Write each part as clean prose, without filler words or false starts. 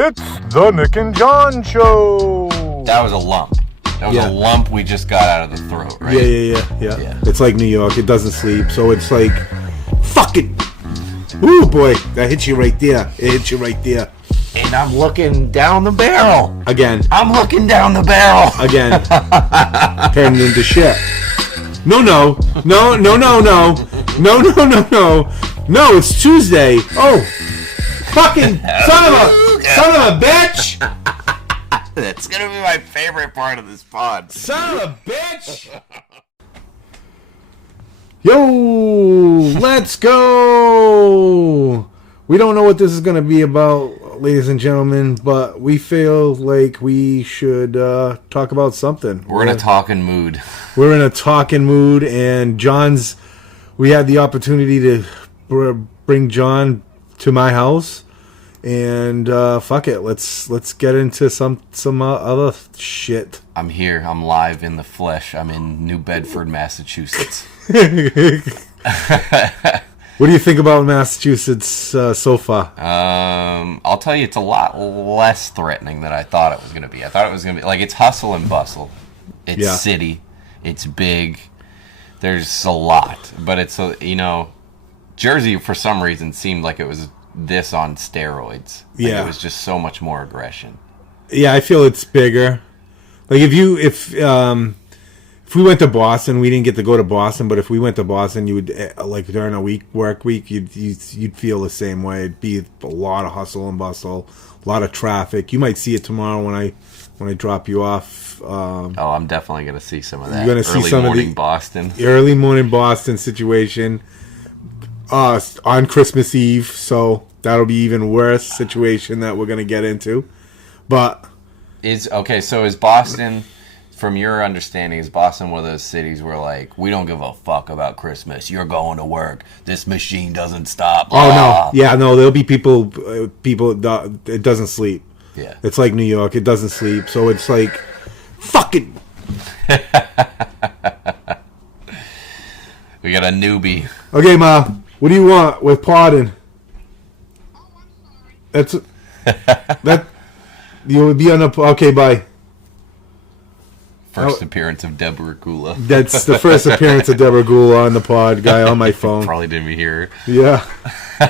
It's the Nick and John Show. That was a lump. That was a lump we just got out of the throat, right? Yeah. It's like New York. It doesn't sleep, so it's like fucking. Ooh, boy, that hits you right there. It hits you right there. And I'm looking down the barrel. Again. I'm looking down the barrel. Again. Turning into shit. No, it's Tuesday. Oh, fucking son of a bitch. That's gonna be my favorite part of this pod. Son of a bitch. Yo, let's go. We don't know what this is gonna be about, ladies and gentlemen, but we feel like we should talk about something. We're in a talking mood. We're in a talking mood, and we had the opportunity to bring John to my house, and fuck it, let's get into some other shit. I'm here. I'm live in the flesh. I'm in New Bedford, Massachusetts. What do you think about Massachusetts so far? I'll tell you, it's a lot less threatening than I thought it was going to be. I thought it was going to be like, it's hustle and bustle. It's city. It's big. There's a lot, but it's Jersey for some reason seemed like it was this on steroids. Like it was just so much more aggression. Yeah, I feel it's bigger. Like if we went to Boston, we didn't get to go to Boston, but if we went to Boston, you would like during a work week, you'd feel the same way. It'd be a lot of hustle and bustle, a lot of traffic. You might see it tomorrow when I drop you off. I'm definitely gonna see some of that. You're gonna see some of the Boston, early morning Boston situation on Christmas Eve. So that'll be even worse situation that we're gonna get into. But so is Boston? From your understanding, is Boston one of those cities where, like, we don't give a fuck about Christmas? You're going to work. This machine doesn't stop. Oh, no. Yeah, no, there'll be people, it doesn't sleep. Yeah. It's like New York. It doesn't sleep. So it's like, fucking. We got a newbie. Okay, Ma, what do you want with pardon? Oh, I'm sorry. That, you would be on the, okay, bye. First appearance of Deborah Gula. That's the first appearance of Deborah Gula on the pod, guy, on my phone. Probably didn't even hear her. Yeah.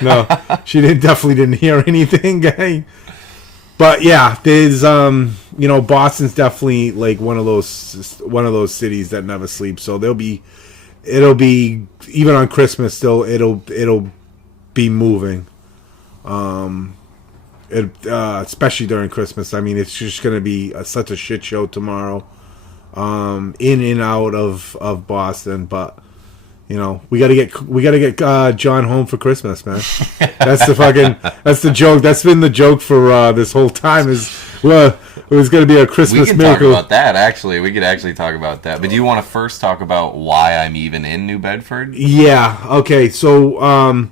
No, she definitely didn't hear anything, guy. But yeah, there's Boston's definitely like one of those cities that never sleeps. So it'll be even on Christmas still it'll be moving. Especially during Christmas. I mean, it's just gonna be such a shit show tomorrow. In and out of Boston, but we gotta get John home for Christmas, man. That's the joke. That's been the joke for this whole time. It was gonna be a Christmas miracle. We can talk about that. Actually, we could actually talk about that. But do you want to first talk about why I'm even in New Bedford? Yeah. Okay. So,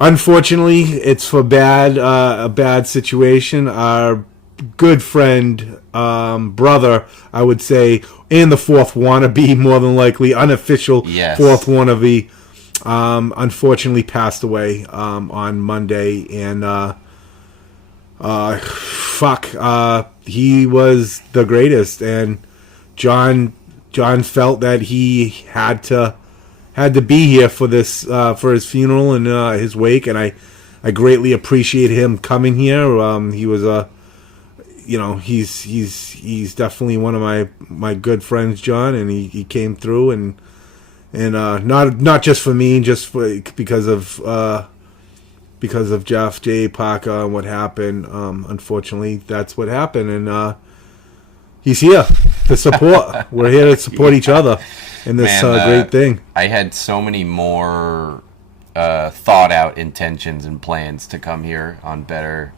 unfortunately, it's for a bad situation. Our good friend, brother, I would say, and the fourth wannabe, more than likely, unofficial fourth wannabe, unfortunately passed away on Monday, and he was the greatest, and John felt that he had to be here for this for his funeral and his wake, and I greatly appreciate him coming here. He was he's definitely one of my good friends, John, and he came through and not just for me, because of Jeff J. Parker and what happened. Unfortunately, that's what happened, and he's here to support. We're here to support each other in this great thing. I had so many more thought out intentions and plans to come here on better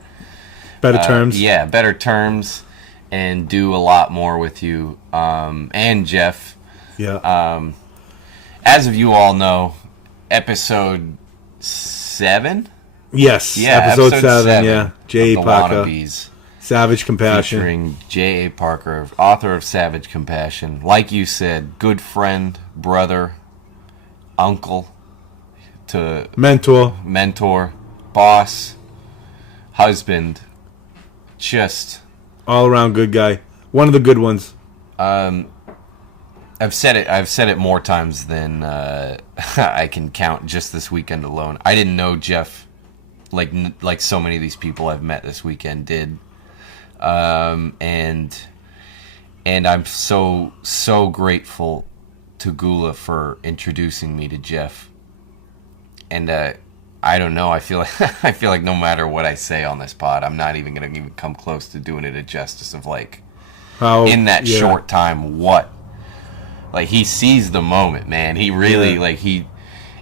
terms. Yeah, better terms, and do a lot more with you and Jeff. Yeah. As of you all know, episode 7? Yes. Yeah, episode 7, yeah. J.A. Parker. Wannabeez. Savage Compassion. Featuring J.A. Parker, author of Savage Compassion. Like you said, good friend, brother, uncle, mentor, boss, husband, just all around good guy. One of the good ones. I've said it more times than I can count just this weekend alone. I didn't know Jeff like so many of these people I've met this weekend did. And I'm so grateful to Gula for introducing me to Jeff. And I don't know, I feel like no matter what I say on this pod, I'm not even going to even come close to doing it a justice of like how in that short time what like he seized the moment, man. He really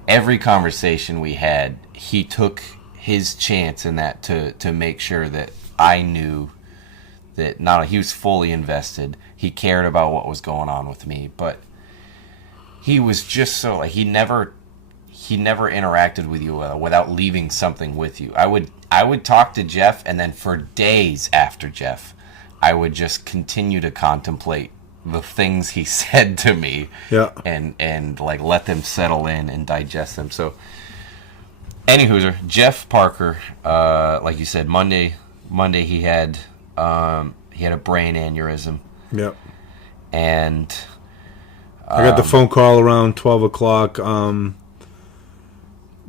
every conversation we had, he took his chance in that to make sure that I knew that not he was fully invested. He cared about what was going on with me, but he was just so like he never interacted with you without leaving something with you. I would talk to Jeff, and then for days after Jeff, I would just continue to contemplate the things he said to me, and like let them settle in and digest them. So, anywho, Jeff Parker, like you said, Monday he had a brain aneurysm. Yep. And I got the phone call around 12 o'clock.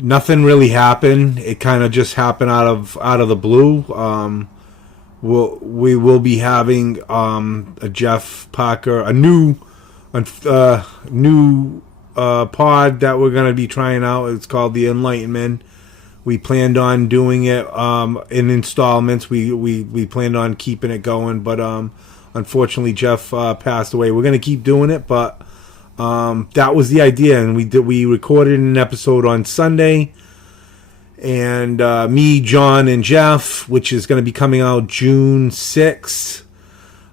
Nothing really happened. It kind of just happened out of the blue. We will be having a Jeff Parker, a new pod that we're going to be trying out. It's called The Enlightenment. We planned on doing it in installments. We planned on keeping it going, but unfortunately Jeff passed away. We're going to keep doing it, but that was the idea, and we recorded an episode on Sunday. And me, John, and Jeff, which is going to be coming out June 6th.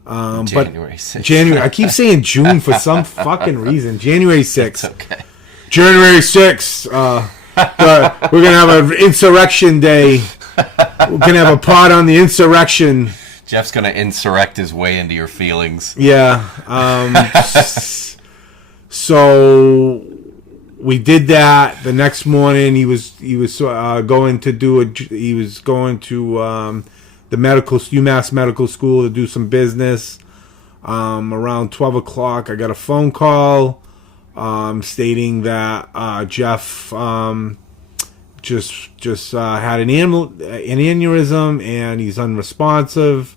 January 6th. January. I keep saying June for some fucking reason. January 6th. It's okay. January 6th. We're going to have an insurrection day. We're going to have a pod on the insurrection. Jeff's going to insurrect his way into your feelings. Yeah. So we did that. The next morning, he was going to the UMass Medical School to do some business. Around 12 o'clock, I got a phone call stating that Jeff just had an aneurysm and he's unresponsive.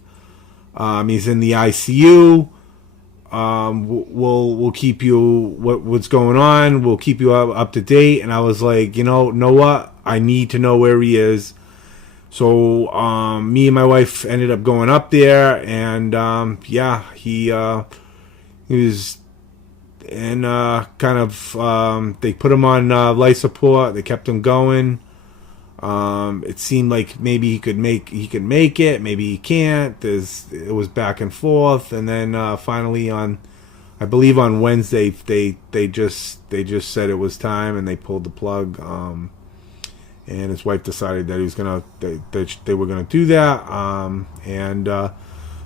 He's in the ICU. We'll keep you what's going on. We'll keep you up to date. And I was like, know what? I need to know where he is. So me and my wife ended up going up there, and he was in they put him on life support. They kept him going. It seemed like maybe he could make it, maybe he can't. It was back and forth, and then finally I believe on Wednesday they just said it was time, and they pulled the plug. And his wife decided that they were gonna do that.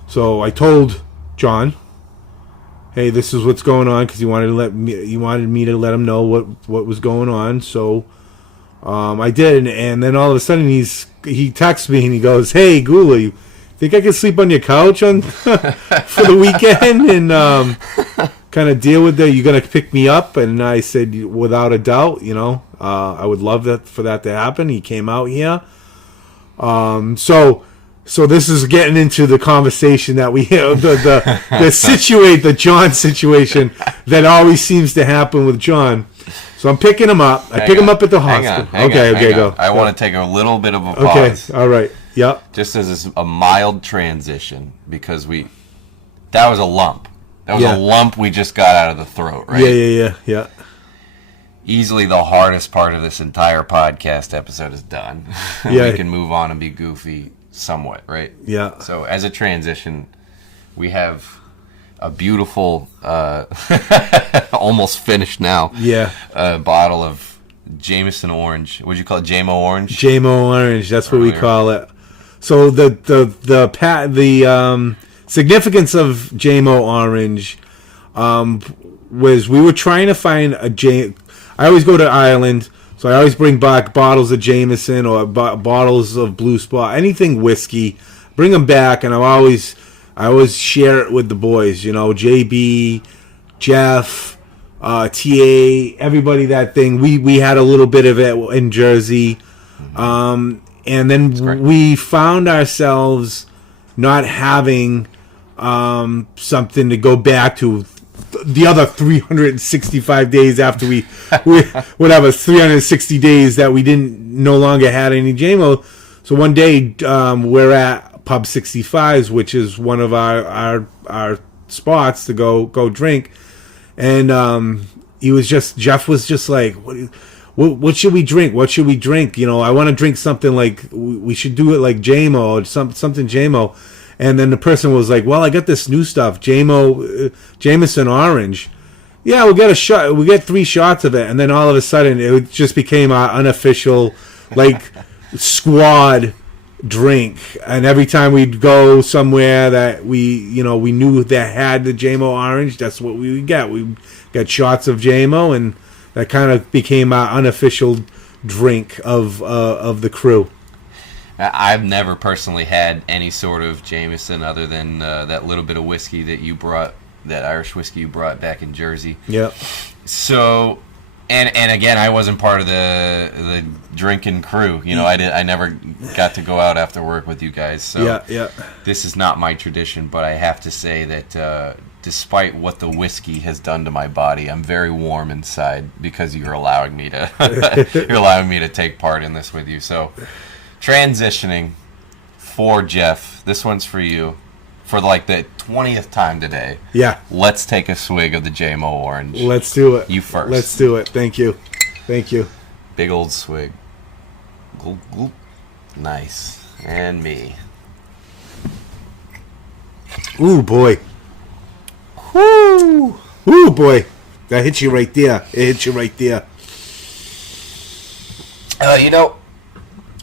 So I told John, hey, this is what's going on, because he wanted me to let him know what was going on. So I did, and then all of a sudden he texts me and he goes, "Hey, Gula, you think I could sleep on your couch for the weekend and kind of deal with that? You gonna pick me up?" And I said, without a doubt, I would love for that to happen. He came out here. So this is getting into the conversation that we have, the John situation that always seems to happen with John. So I'm picking him up. I pick him up at the hospital. Okay, go. I want to take a little bit of a pause. Okay, all right. Yep. Just as a mild transition, because that was a lump. That was a lump we just got out of the throat, right? Yeah. Easily the hardest part of this entire podcast episode is done. Yeah. We can move on and be goofy somewhat, right? Yeah. So as a transition, we have a beautiful, almost finished now, bottle of Jameson Orange. What'd you call it? JMO Orange? JMO Orange, that's what we call it. So the significance of JMO Orange was we were trying to find I always go to Ireland, so I always bring back bottles of Jameson or bottles of Blue Spot, anything whiskey. bring them back, and I always share it with the boys. You know, JB, Jeff, TA, everybody. That thing we had a little bit of it in Jersey, and then we found ourselves not having something to go back to the other 365 days after we whatever 360 days that we didn't no longer had any JMO. So one day we're at Pub 65's, which is one of our spots to go drink, and Jeff was just like, what should we drink? What should we drink? You know, I want to drink something like, we should do it like JMO or something JMO. And then the person was like, well, I got this new stuff, Jameson Orange. Yeah, we'll get a shot. We get 3 shots of it. And then all of a sudden, it just became our unofficial, like, squad drink. And every time we'd go somewhere that we knew that had the JMO Orange, that's what we would get. We got shots of JMO, and that kind of became our unofficial drink of the crew. I've never personally had any sort of Jameson other than that little bit of whiskey that you brought, that Irish whiskey you brought back in Jersey. Yeah. So, and again, I wasn't part of the drinking crew. You know, I never got to go out after work with you guys. So yeah. This is not my tradition, but I have to say that despite what the whiskey has done to my body, I'm very warm inside because you're allowing me to take part in this with you. So. Transitioning for Jeff, this one's for you, for like the 20th time today. Yeah. Let's take a swig of the JMO Orange. Let's do it. You first. Let's do it. Thank you. Big old swig. Gloop, gloop. Nice. And me. Ooh, boy. Woo! Ooh, boy. That hit you right there. It hit you right there. You know,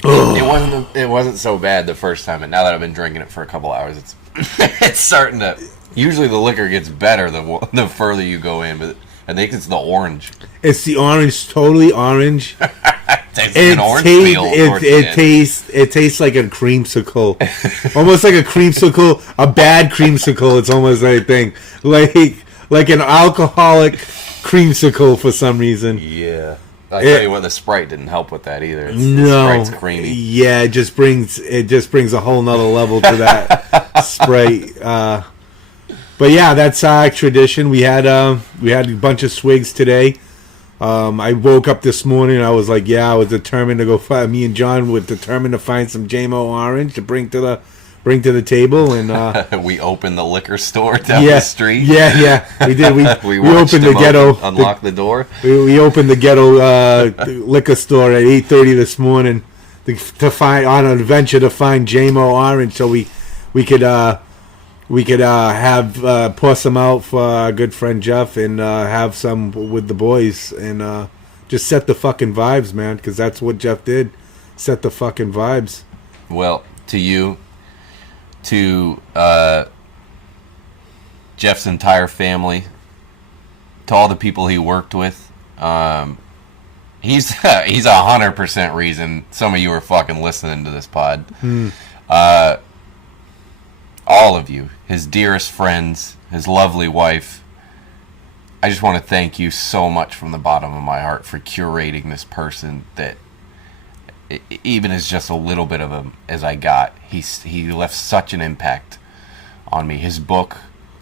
it wasn't so bad the first time, and now that I've been drinking it for a couple hours, it's starting to. Usually the liquor gets better the further you go in, but I think it's the orange. It's the orange, totally orange. It tastes like a creamsicle, almost like a creamsicle, a bad creamsicle. It's almost like a thing, like an alcoholic creamsicle for some reason. Yeah. I tell you what, the Sprite didn't help with that either. No, the Sprite's creamy. Yeah, it just brings a whole nother level to that Sprite. But yeah, that's our tradition. We had a bunch of swigs today. I woke up this morning and I was like, I was determined to go find. Me and John were determined to find some JMO Orange to bring to the table, and we opened the liquor store down the street. Yeah, we did. We opened the ghetto. Unlocked the door. We opened the ghetto liquor store at 8:30 this morning to find, on an adventure to find JMO Orange, so we could have pour some out for our good friend Jeff, and have some with the boys, and just set the fucking vibes, man, because that's what Jeff did, set the fucking vibes. Well, to you, to Jeff's entire family, to all the people he worked with, he's 100% reason some of you are fucking listening to this pod. All of you, his dearest friends, his lovely wife, I just want to thank you so much from the bottom of my heart for curating this person that, even as just a little bit of him as I got, he left such an impact on me. His book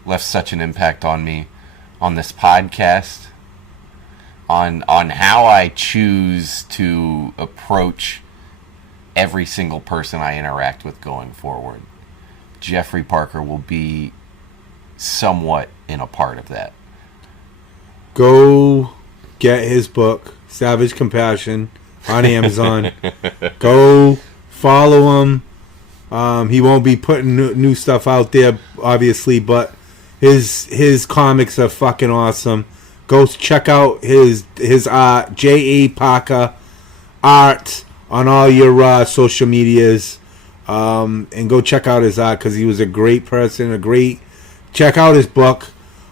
left such an impact on me, on this podcast, on how I choose to approach every single person I interact with going forward. Jeffrey Parker will be somewhat in a part of that. Go get his book, Savage Compassion, on Amazon. Go follow him. He won't be putting new stuff out there, obviously, but his comics are fucking awesome. Go check out his art, J.A. Parker Art, on all your social medias. And go check out his art, because he was a great person, check out his book.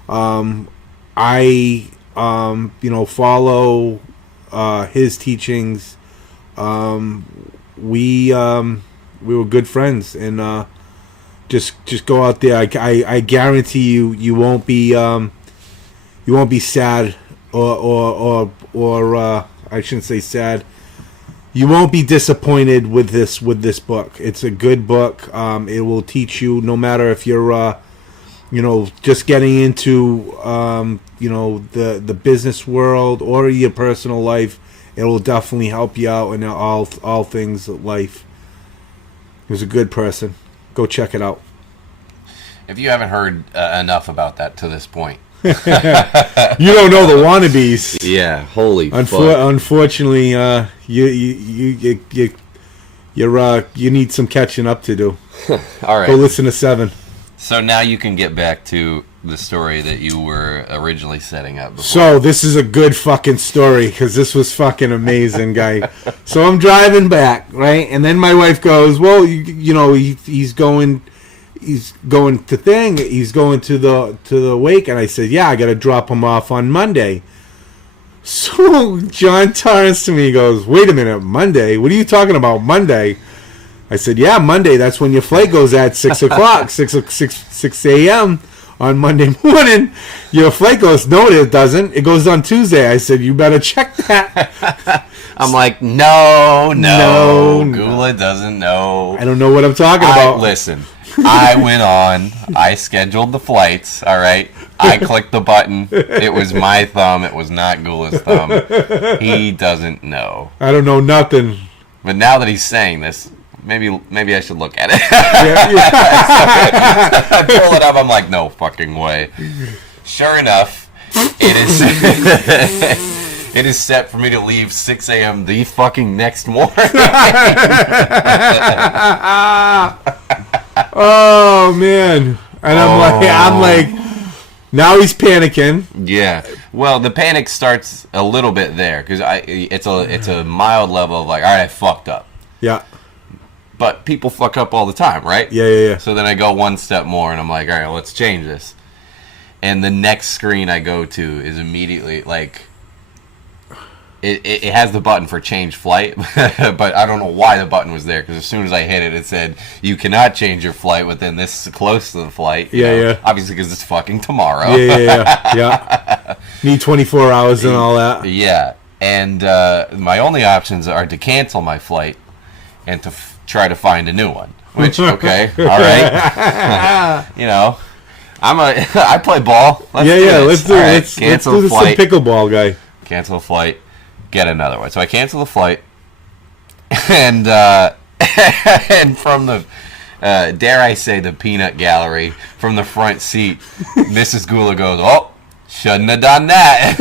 I follow his teachings. We were good friends, and just go out there. I guarantee you won't be sad or I shouldn't say sad. You won't be disappointed with this book. It's a good book. It will teach you, no matter if you're just getting into the business world or your personal life. It will definitely help you out in all things of life. He was a good person. Go check it out. If you haven't heard enough about that to this point, you don't know the Wannabeez. Yeah, holy fuck. Unfortunately, you need some catching up to do. All right. Go listen to 7. So now you can get back to the story that you were originally setting up before. So this is a good fucking story because this was fucking amazing, guy. So I'm driving back, right? And then my wife goes, well, he's going to the wake. And I said, yeah, I got to drop him off on Monday. So John turns to me and goes, wait a minute, Monday? What are you talking about, Monday? I said, yeah, Monday. That's when your flight goes at 6 o'clock, 6 a.m. on Monday morning. Your flight goes, no, it doesn't. It goes on Tuesday. I said, you better check that. I'm like, no, Gula doesn't know. I don't know what I'm talking about. Listen, I went on. I scheduled the flights, all right? I clicked the button. It was my thumb. It was not Gula's thumb. He doesn't know. I don't know nothing. But now that he's saying this, maybe I should look at it. I pull it up. I'm like, no fucking way. Sure enough, it is set for me to leave 6 a.m. the fucking next morning. Oh man! And I'm like, now he's panicking. Yeah. Well, the panic starts a little bit there because it's a mild level of like, all right, I fucked up. Yeah. But people fuck up all the time, right? Yeah. So then I go one step more, and I'm like, all right, let's change this. And the next screen I go to is immediately, like, it has the button for change flight, but I don't know why the button was there, because as soon as I hit it, it said, you cannot change your flight within this close to the flight. Yeah. Obviously, because it's fucking tomorrow. Yeah. Need 24 hours and all that. Yeah. And my only options are to cancel my flight and to try to find a new one. Which, okay, all right. I play ball. Let's do this. Let's do this some pickleball, guy. Cancel the flight, get another one. So I cancel the flight, and and from the dare I say the peanut gallery from the front seat, Mrs. Gula goes, "Oh, shouldn't have done that,"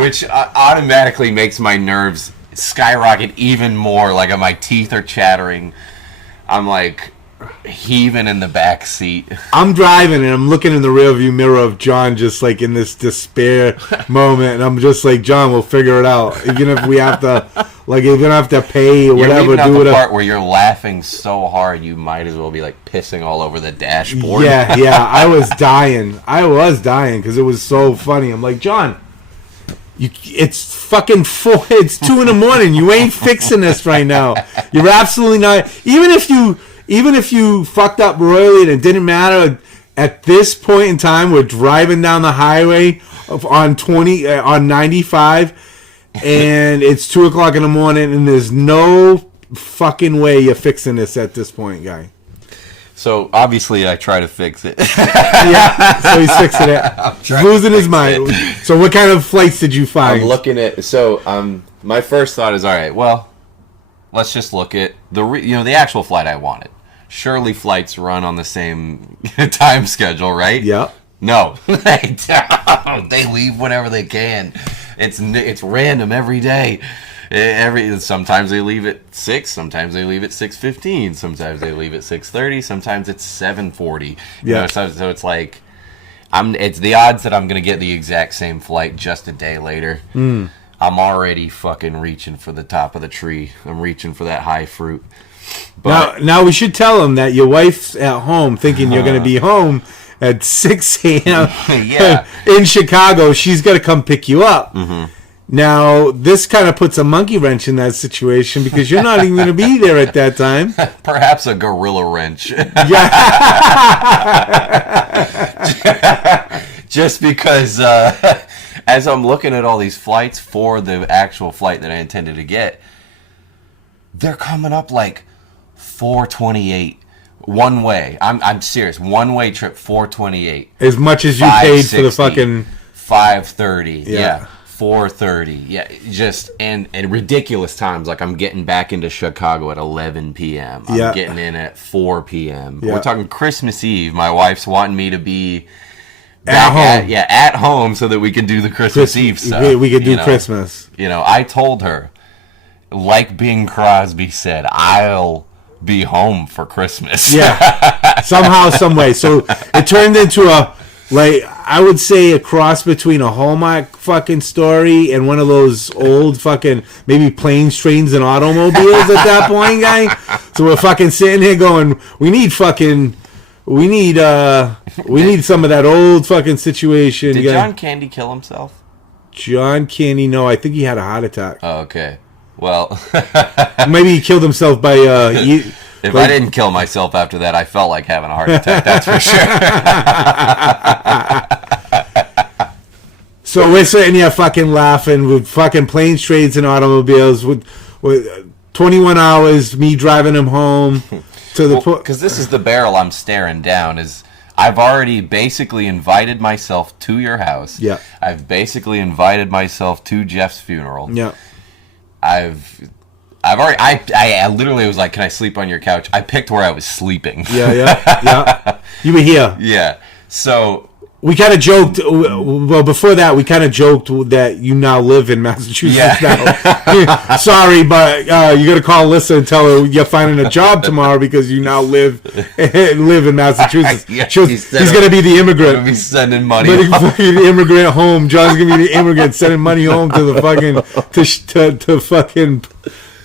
which automatically makes my nerves skyrocket even more. Like my teeth are chattering. I'm like heaving in the back seat. I'm driving and I'm looking in the rearview mirror of John, just like in this despair moment, and I'm just like, John, we'll figure it out. Even if we have to, like, you're gonna have to pay or whatever. You're leaving out the part where you're laughing so hard you might as well be like pissing all over the dashboard. Yeah. I was dying because it was so funny. I'm like, John, it's fucking 4. It's 2 in the morning. You ain't fixing this right now. You're absolutely not. Even if you fucked up royally and it didn't matter, at this point in time, we're driving down the highway on 95, and it's 2 o'clock in the morning, and there's no fucking way you're fixing this at this point, guy. So obviously, I try to fix it. Yeah, so he's fixing it. He's losing his mind. So what kind of flights did you find? I'm looking at. So my first thought is, all right, well, let's just look at the actual flight I wanted. Surely flights run on the same time schedule, right? Yeah. No, they don't. They leave whenever they can. It's random every day. Sometimes they leave at 6, sometimes they leave at 6:15, sometimes they leave at 6:30, sometimes it's 7:40. Yeah. So it's like it's the odds that I'm gonna get the exact same flight just a day later. I'm already fucking reaching for the top of the tree. I'm reaching for that high fruit. But now we should tell them that your wife's at home thinking you're gonna be home at 6 a.m. Yeah. in Chicago. She's gonna come pick you up. Mm-hmm. Now, this kind of puts a monkey wrench in that situation because you're not even going to be there at that time. Perhaps a gorilla wrench. Yeah. Just because as I'm looking at all these flights for the actual flight that I intended to get, they're coming up like $428 one way. I'm serious. One way trip, $428. As much as you paid for the fucking $530. Yeah. Yeah. $430. Yeah, just and ridiculous times. Like I'm getting back into Chicago at 11 p.m. I'm getting in at 4 p.m. Yeah. We're talking Christmas Eve. My wife's wanting me to be at home. At home so that we can do the Christmas Eve stuff. We could do Christmas. You know, I told her, like Bing Crosby said, I'll be home for Christmas. Yeah. Somehow, some way. So it turned into I would say a cross between a Hallmark fucking story and one of those old fucking maybe planes, trains, and automobiles at that point, guy. So we're fucking sitting here going, we need some of that old fucking situation. Did John Candy kill himself? John Candy, no, I think he had a heart attack. Oh, okay. Well, maybe he killed himself by if I didn't kill myself after that, I felt like having a heart attack. That's for sure. So we're sitting here fucking laughing with fucking planes, trains, and automobiles with 21 hours, me driving him home to the... Because this is the barrel I'm staring down. I've already basically invited myself to your house. Yeah. I've basically invited myself to Jeff's funeral. Yeah. I literally was like, can I sleep on your couch? I picked where I was sleeping. Yeah. You were here. Yeah. So... We kind of joked, well, before that, we kind of joked that you now live in Massachusetts now. Sorry, but you got to call Alyssa and tell her you're finding a job tomorrow because you now live in Massachusetts. Yeah, he's going to be the immigrant. Going to be sending money the immigrant home. John's going to be the immigrant sending money home to the fucking, to fucking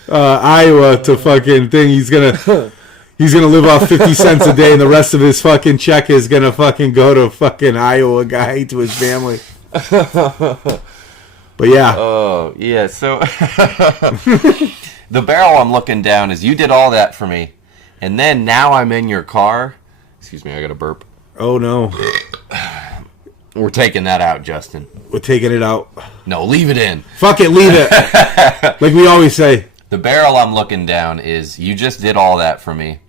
Iowa to fucking thing. He's going to live off 50 cents a day, and the rest of his fucking check is gonna fucking go to fucking Iowa guy to his family. But yeah. Oh yeah. So the barrel I'm looking down is you did all that for me, and then now I'm in your car. Excuse me, I got a burp. Oh no. We're taking that out, Justin. We're taking it out. No, leave it in. Fuck it, leave it. Like we always say. The barrel I'm looking down is you just did all that for me.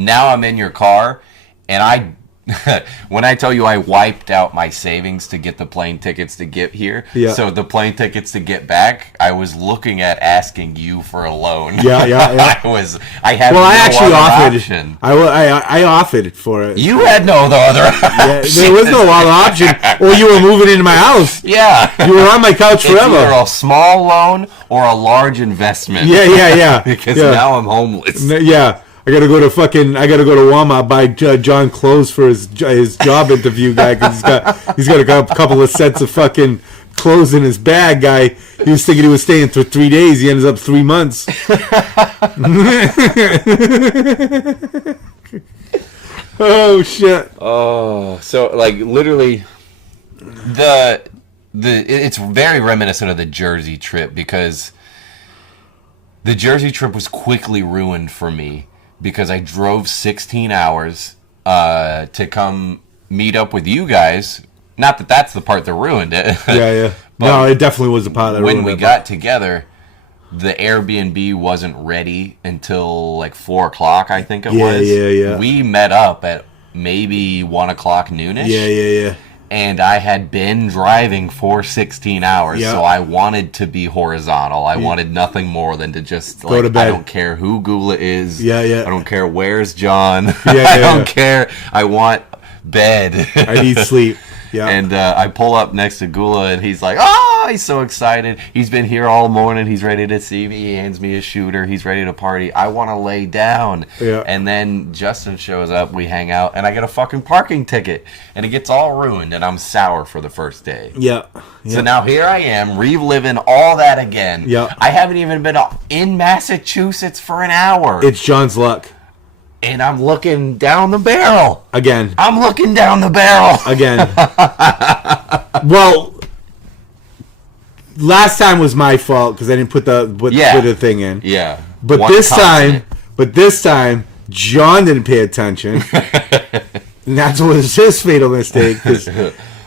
Now I'm in your car, and when I tell you I wiped out my savings to get the plane tickets to get here, so the plane tickets to get back, I was looking at asking you for a loan. Yeah. I had no actually other option. I offered for it. You had no other option. There was no other option. Or you were moving into my house. Yeah. You were on my couch forever. It's either a small loan or a large investment. Yeah. Because now I'm homeless. Yeah. I gotta go to Walmart, buy John clothes for his job interview guy, because he's got a couple of sets of fucking clothes in his bag, guy. He was thinking he was staying for 3 days. He ends up 3 months. Oh shit. Oh, so like literally it's very reminiscent of the Jersey trip, because the Jersey trip was quickly ruined for me. Because I drove 16 hours to come meet up with you guys. Not that that's the part that ruined it. Yeah. No, it definitely was the part that ruined it. When we got together, the Airbnb wasn't ready until like 4 o'clock, I think it was. Yeah. We met up at maybe 1 o'clock noonish. Yeah. And I had been driving for 16 hours, so I wanted to be horizontal. I wanted nothing more than to just, go to bed. I don't care who Gula is. Yeah. I don't care where's John. I don't care. I want bed. I need sleep. Yeah. And I pull up next to Gula, and he's like, oh, he's so excited. He's been here all morning. He's ready to see me. He hands me a shooter. He's ready to party. I want to lay down. Yeah. And then Justin shows up. We hang out, and I get a fucking parking ticket. And it gets all ruined, and I'm sour for the first day. Yeah. So now here I am, reliving all that again. Yeah. I haven't even been in Massachusetts for an hour. It's John's luck. And I'm looking down the barrel. Again. I'm looking down the barrel. Again. Well, last time was my fault because I didn't put the thing in. Yeah. But this time, John didn't pay attention. And that's what was his fatal mistake. Cause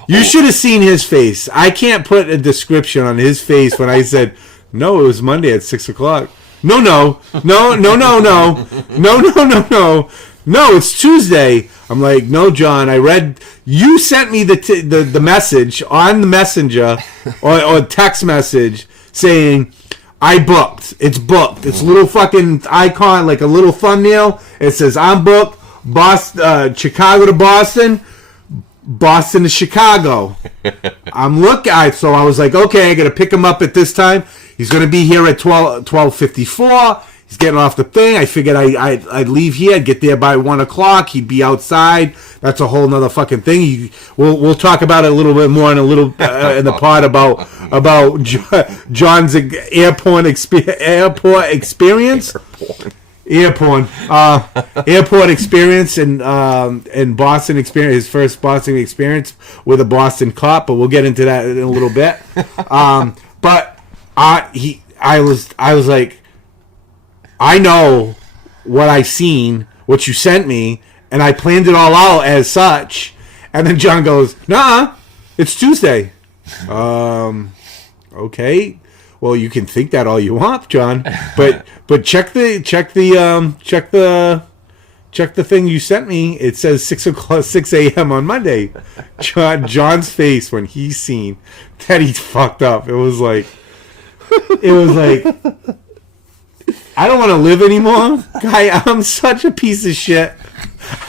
you should have seen his face. I can't put a description on his face when I said, no, it was Monday at 6 o'clock. No, it's Tuesday. I'm like, no, John, I read, you sent me the message on the messenger or text message saying, I booked. It's booked. It's a little fucking icon, like a little thumbnail. It says, I'm booked. Boston, Chicago to Boston. Boston to Chicago. So I was like, okay, I got to pick him up at this time. He's going to be here at 12:54. He's getting off the thing. I figured I'd leave here. I'd get there by 1 o'clock. He'd be outside. That's a whole nother fucking thing. We'll talk about it a little bit more in a little in the pod about John's airport experience. Airport experience and Boston experience. His first Boston experience with a Boston cop. But we'll get into that in a little bit. But I was like, I know what I seen, what you sent me, and I planned it all out as such. And then John goes, nah, it's Tuesday. Okay. Well, you can think that all you want, John, but check the thing you sent me. It says 6 a.m. on Monday. John's face when he seen that he fucked up. It was like I don't want to live anymore. Guy, I'm such a piece of shit.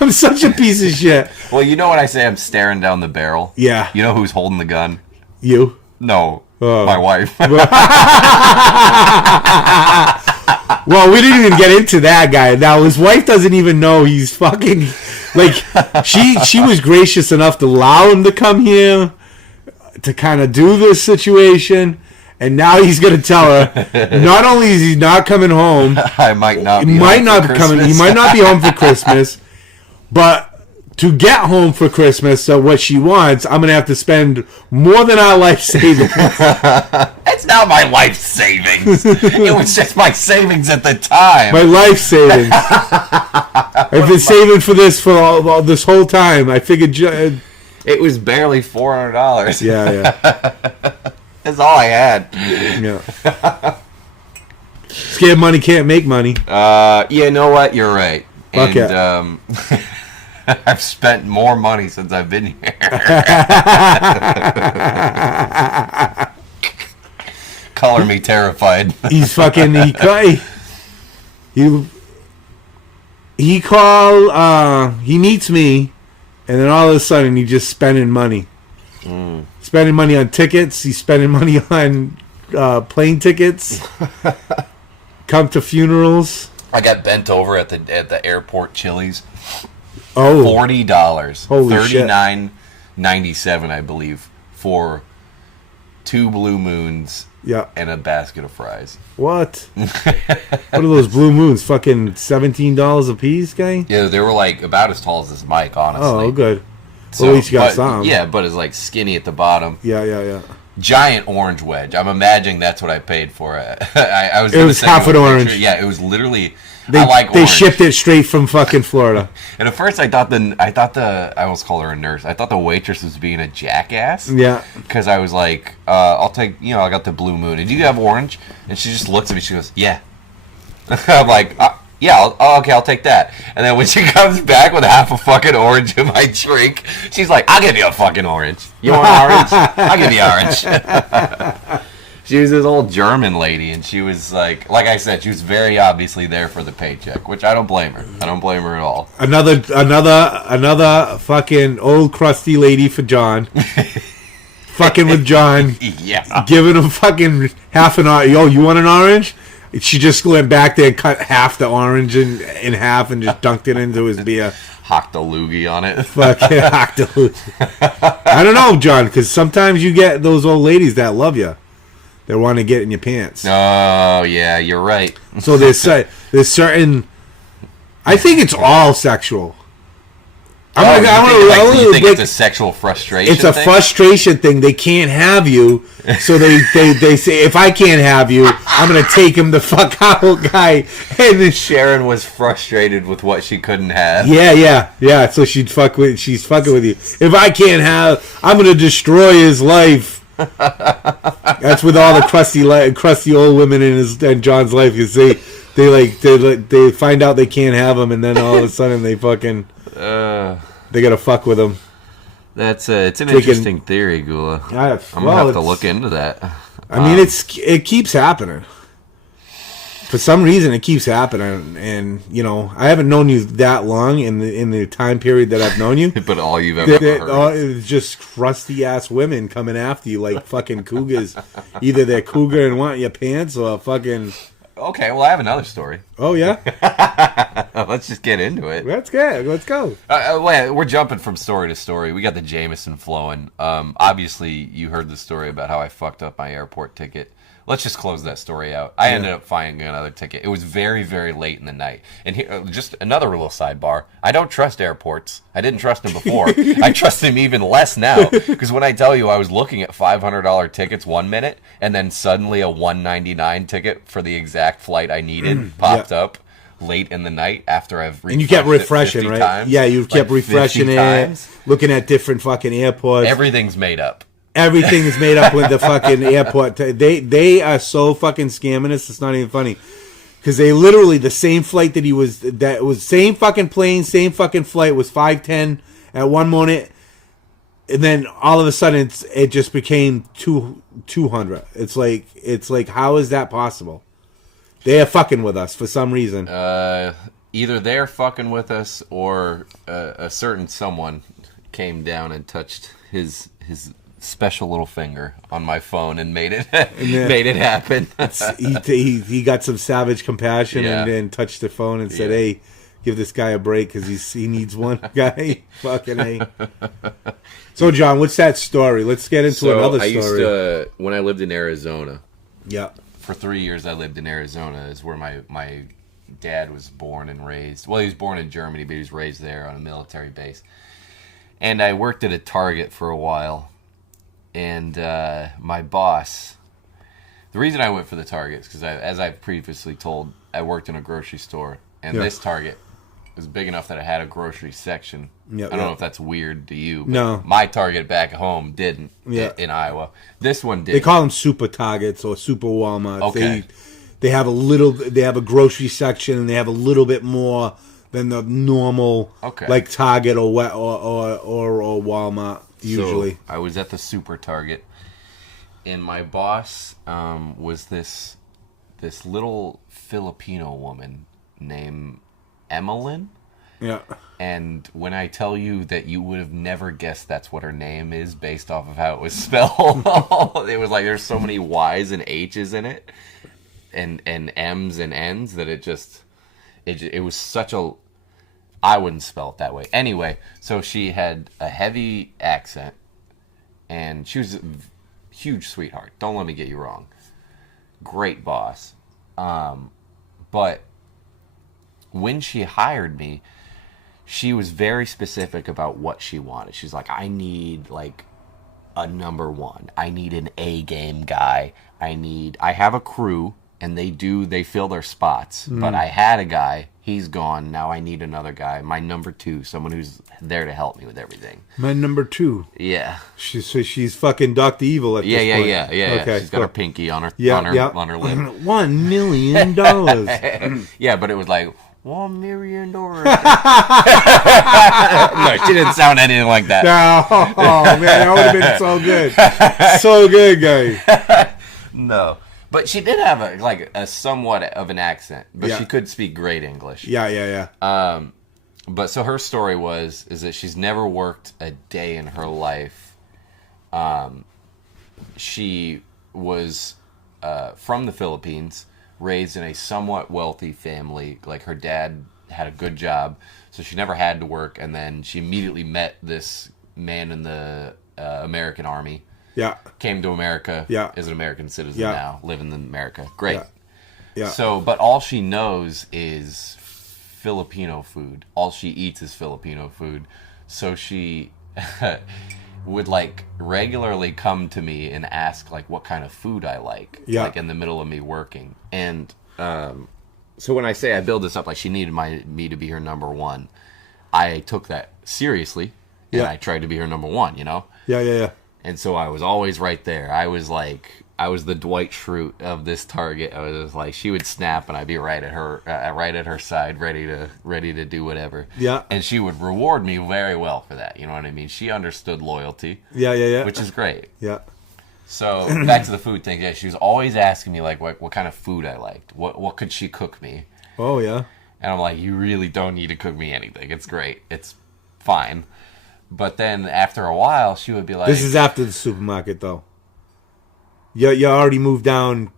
Well, you know what I say? I'm staring down the barrel. Yeah. You know who's holding the gun? You? No. My wife. Well, we didn't even get into that guy. Now, his wife doesn't even know he's fucking... Like, she was gracious enough to allow him to come here to kind of do this situation... And now he's going to tell her, not only is he not coming home, I might not be he might not be home for Christmas, but to get home for Christmas, so what she wants, I'm going to have to spend more than our life savings. It's not my life savings. It was just my savings at the time. My life savings. I've been saving for this for all this whole time. I figured... it was barely $400. Yeah. That's all I had. Yeah. Scared money can't make money. Yeah, you know what? You're right. Fuck and I've spent more money since I've been here. Color me terrified. He's fucking... He called... he meets me, and then all of a sudden he's just spending money. Spending money on tickets. He's spending money on plane tickets. Come to funerals. I got bent over at the airport Chili's. Oh, $40. Holy $39.97, I believe, for 2 Blue Moons. Yeah. And a basket of fries. What? What are those Blue Moons? Fucking $17 a piece, guy? Yeah, they were like about as tall as this mic, honestly. Oh, good. So, well, at least you got some. Yeah, but it's like skinny at the bottom. Yeah. Giant orange wedge. I'm imagining that's what I paid for it. It was half an orange. Yeah, it was literally. They orange. shipped it straight from fucking Florida. And at first I almost called her a nurse. I thought the waitress was being a jackass. Yeah. Because I was like, I'll take, I got the Blue Moon. And do you have orange? And she just looks at me. She goes, yeah. I'm like, yeah, okay, I'll take that. And then when she comes back with half a fucking orange in my drink, she's like, I'll give you a fucking orange. You want an orange? I'll give you orange. She was this old German lady, and she was like I said, she was very obviously there for the paycheck, which I don't blame her. I don't blame her at all. Another fucking old crusty lady for John. Fucking with John. Yeah. Giving him fucking half an orange. Yo, you want an orange? She just went back there and cut half the orange in half and just dunked it into his beer. Hocked a loogie on it. Fucking hocked a loogie. I don't know, John, because sometimes you get those old ladies that love you. They want to get in your pants. Oh, yeah, you're right. So there's certain... I think it's all sexual. You think it's a sexual frustration? It's a frustration thing. They can't have you, so they say, if I can't have you, I'm gonna take him the fuck out, guy. And then Sharon was frustrated with what she couldn't have. Yeah. So she's fucking with you. If I can't have, I'm gonna destroy his life. That's with all the crusty old women in John's life, because they find out they can't have him, and then all of a sudden they fucking they gotta fuck with him. It's an interesting theory, Gula. I'm gonna have to look into that. I mean, it keeps happening. For some reason, it keeps happening, and I haven't known you that long in the time period that I've known you. But all you've ever heard is just crusty ass women coming after you like fucking cougars. Either they're cougar and want your pants, or fucking. Okay, well, I have another story. Oh yeah. Let's just get into it. Let's go. Wait, we're jumping from story to story. We got the Jameson flowing. Obviously, you heard the story about how I fucked up my airport ticket. Let's just close that story out. I ended up finding another ticket. It was very, very late in the night. And here, just another little sidebar. I don't trust airports. I didn't trust them before. I trust them even less now. Because when I tell you I was looking at $500 tickets 1 minute, and then suddenly a $199 ticket for the exact flight I needed popped up late in the night after I've refreshed. And you kept refreshing, right? Times, yeah, you kept refreshing it, looking at different fucking airports. Everything's made up. Everything is made up with the fucking airport. They are so fucking scamming us. It's not even funny, because they literally, the same flight that was same fucking plane, same fucking flight, was 510 at one moment, and then all of a sudden it just became 200. It's like how is that possible? They are fucking with us for some reason. Either they're fucking with us, or a certain someone came down and touched his special little finger on my phone and made it happen. he got some savage compassion and then touched the phone and said, "Hey, give this guy a break because he needs one guy." Fucking A. So, John, what's that story? Let's get into another story. When I lived in Arizona. Yeah. For 3 years, I lived in Arizona. Is where my dad was born and raised. Well, he was born in Germany, but he was raised there on a military base. And I worked at a Target for a while. And my boss, the reason I went for the Target is because, as I've previously told, I worked in a grocery store. And this Target was big enough that it had a grocery section. I don't know if that's weird to you. But no. My Target back home didn't in Iowa. This one did. They call them super Targets or super Walmarts. Okay. They have a grocery section, and they have a little bit more than the normal like Target or Walmart. Usually. So I was at the Super Target, and my boss was this little Filipino woman named Emmeline. Yeah. And when I tell you that you would have never guessed that's what her name is based off of how it was spelled, it was like there's so many Y's and H's in it, and M's and N's that it was such a... I wouldn't spell it that way. Anyway, so she had a heavy accent, and she was a huge sweetheart. Don't let me get you wrong. Great boss. But when she hired me, she was very specific about what she wanted. She's like, I need like a number one. I need an A-game guy. I have a crew, and they fill their spots. But I had a guy. He's gone. Now I need another guy. My number two, someone who's there to help me with everything. My number two. Yeah. She's fucking Dr. Evil at this point. Yeah. Okay, she's got her pinky on her on her lip. $1 million. Yeah, but it was like $1 million. No, she didn't sound anything like that. No, oh man, that would have been so good. So good, guy. No. But she did have a somewhat of an accent, but she could speak great English. Yeah. But so her story is that she's never worked a day in her life. She was from the Philippines, raised in a somewhat wealthy family. Like her dad had a good job, so she never had to work. And then she immediately met this man in the American Army. Yeah. Came to America. Yeah. Is an American citizen now, living in America. Great. Yeah. So, but all she knows is Filipino food. All she eats is Filipino food. So she would like regularly come to me and ask like what kind of food I like, like in the middle of me working. And so when I say I build this up, like she needed me to be her number one, I took that seriously, and I tried to be her number one, you know? Yeah. And so I was always right there. I was the Dwight Schrute of this target. I was just like, she would snap, and I'd be right at her side, ready to do whatever. Yeah. And she would reward me very well for that. You know what I mean? She understood loyalty. Yeah. Which is great. Yeah. So back to the food thing. Yeah, she was always asking me like what kind of food I liked. What could she cook me? Oh yeah. And I'm like, you really don't need to cook me anything. It's great. It's fine. But then after a while, she would be like... This is after the supermarket, though. You already moved down.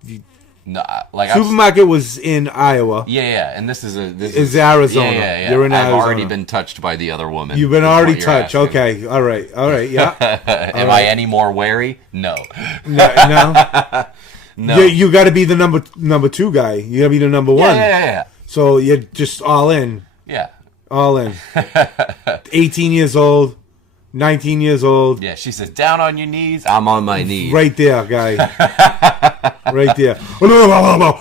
No, like supermarket was in Iowa. Yeah. And this is Arizona. Yeah. You're in Arizona. I've already been touched by the other woman. You've been already touched. Okay. All right. Yeah. Am I any more wary? No. No. No. You got to be the number two guy. You got to be the number one. Yeah. So you're just all in. Yeah. All in. 18 years old, 19 years old. Yeah, she says, down on your knees. I'm on my knees. Right there, guy. Right there. No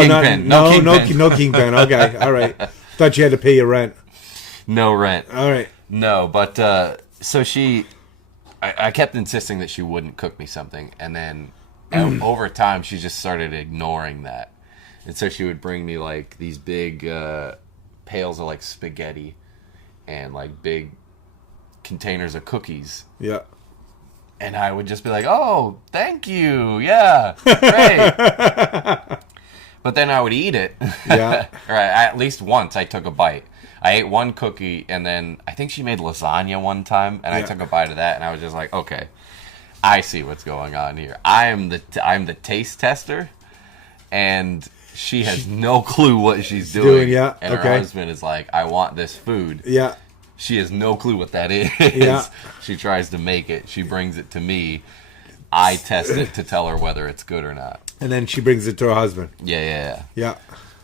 kingpin. No kingpin. Okay, all right. Thought you had to pay your rent. No rent. All right. No, but so I kept insisting that she wouldn't cook me something. And then over time, she just started ignoring that. And so she would bring me like these big pails of like spaghetti and like big containers of cookies. Yeah. And I would just be like, oh, thank you. Yeah, great. But then I would eat it. Yeah. Or at least once I took a bite. I ate one cookie, and then I think she made lasagna one time, and I took a bite of that, and I was just like, okay, I see what's going on here. I'm the taste tester, and she has no clue what she's doing. And her husband is like, I want this food. Yeah. She has no clue what that is. Yeah. She tries to make it. She brings it to me. I test it to tell her whether it's good or not. And then she brings it to her husband. Yeah. Yeah.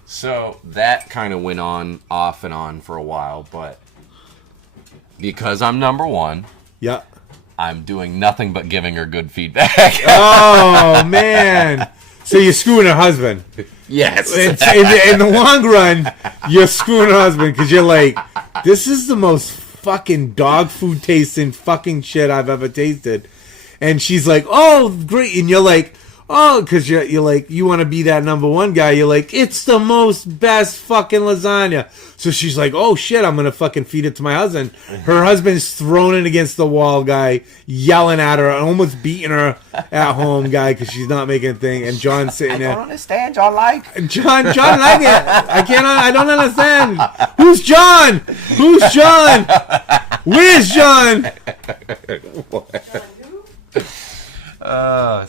So that kind of went on, off and on for a while, but because I'm number one, I'm doing nothing but giving her good feedback. Oh, man. So you're screwing her husband. Yes. In the long run, you're screwing her husband because you're like, this is the most fucking dog food tasting fucking shit I've ever tasted. And she's like, oh, great. And you're like, oh, because you're like, you want to be that number one guy. You're like, it's the most best fucking lasagna. So she's like, oh shit, I'm going to fucking feed it to my husband. Her husband's thrown it against the wall, guy, yelling at her, almost beating her at home, guy, because she's not making a thing. And John's sitting there. I don't understand. John like John like it. I don't understand. Who's John? Where's John?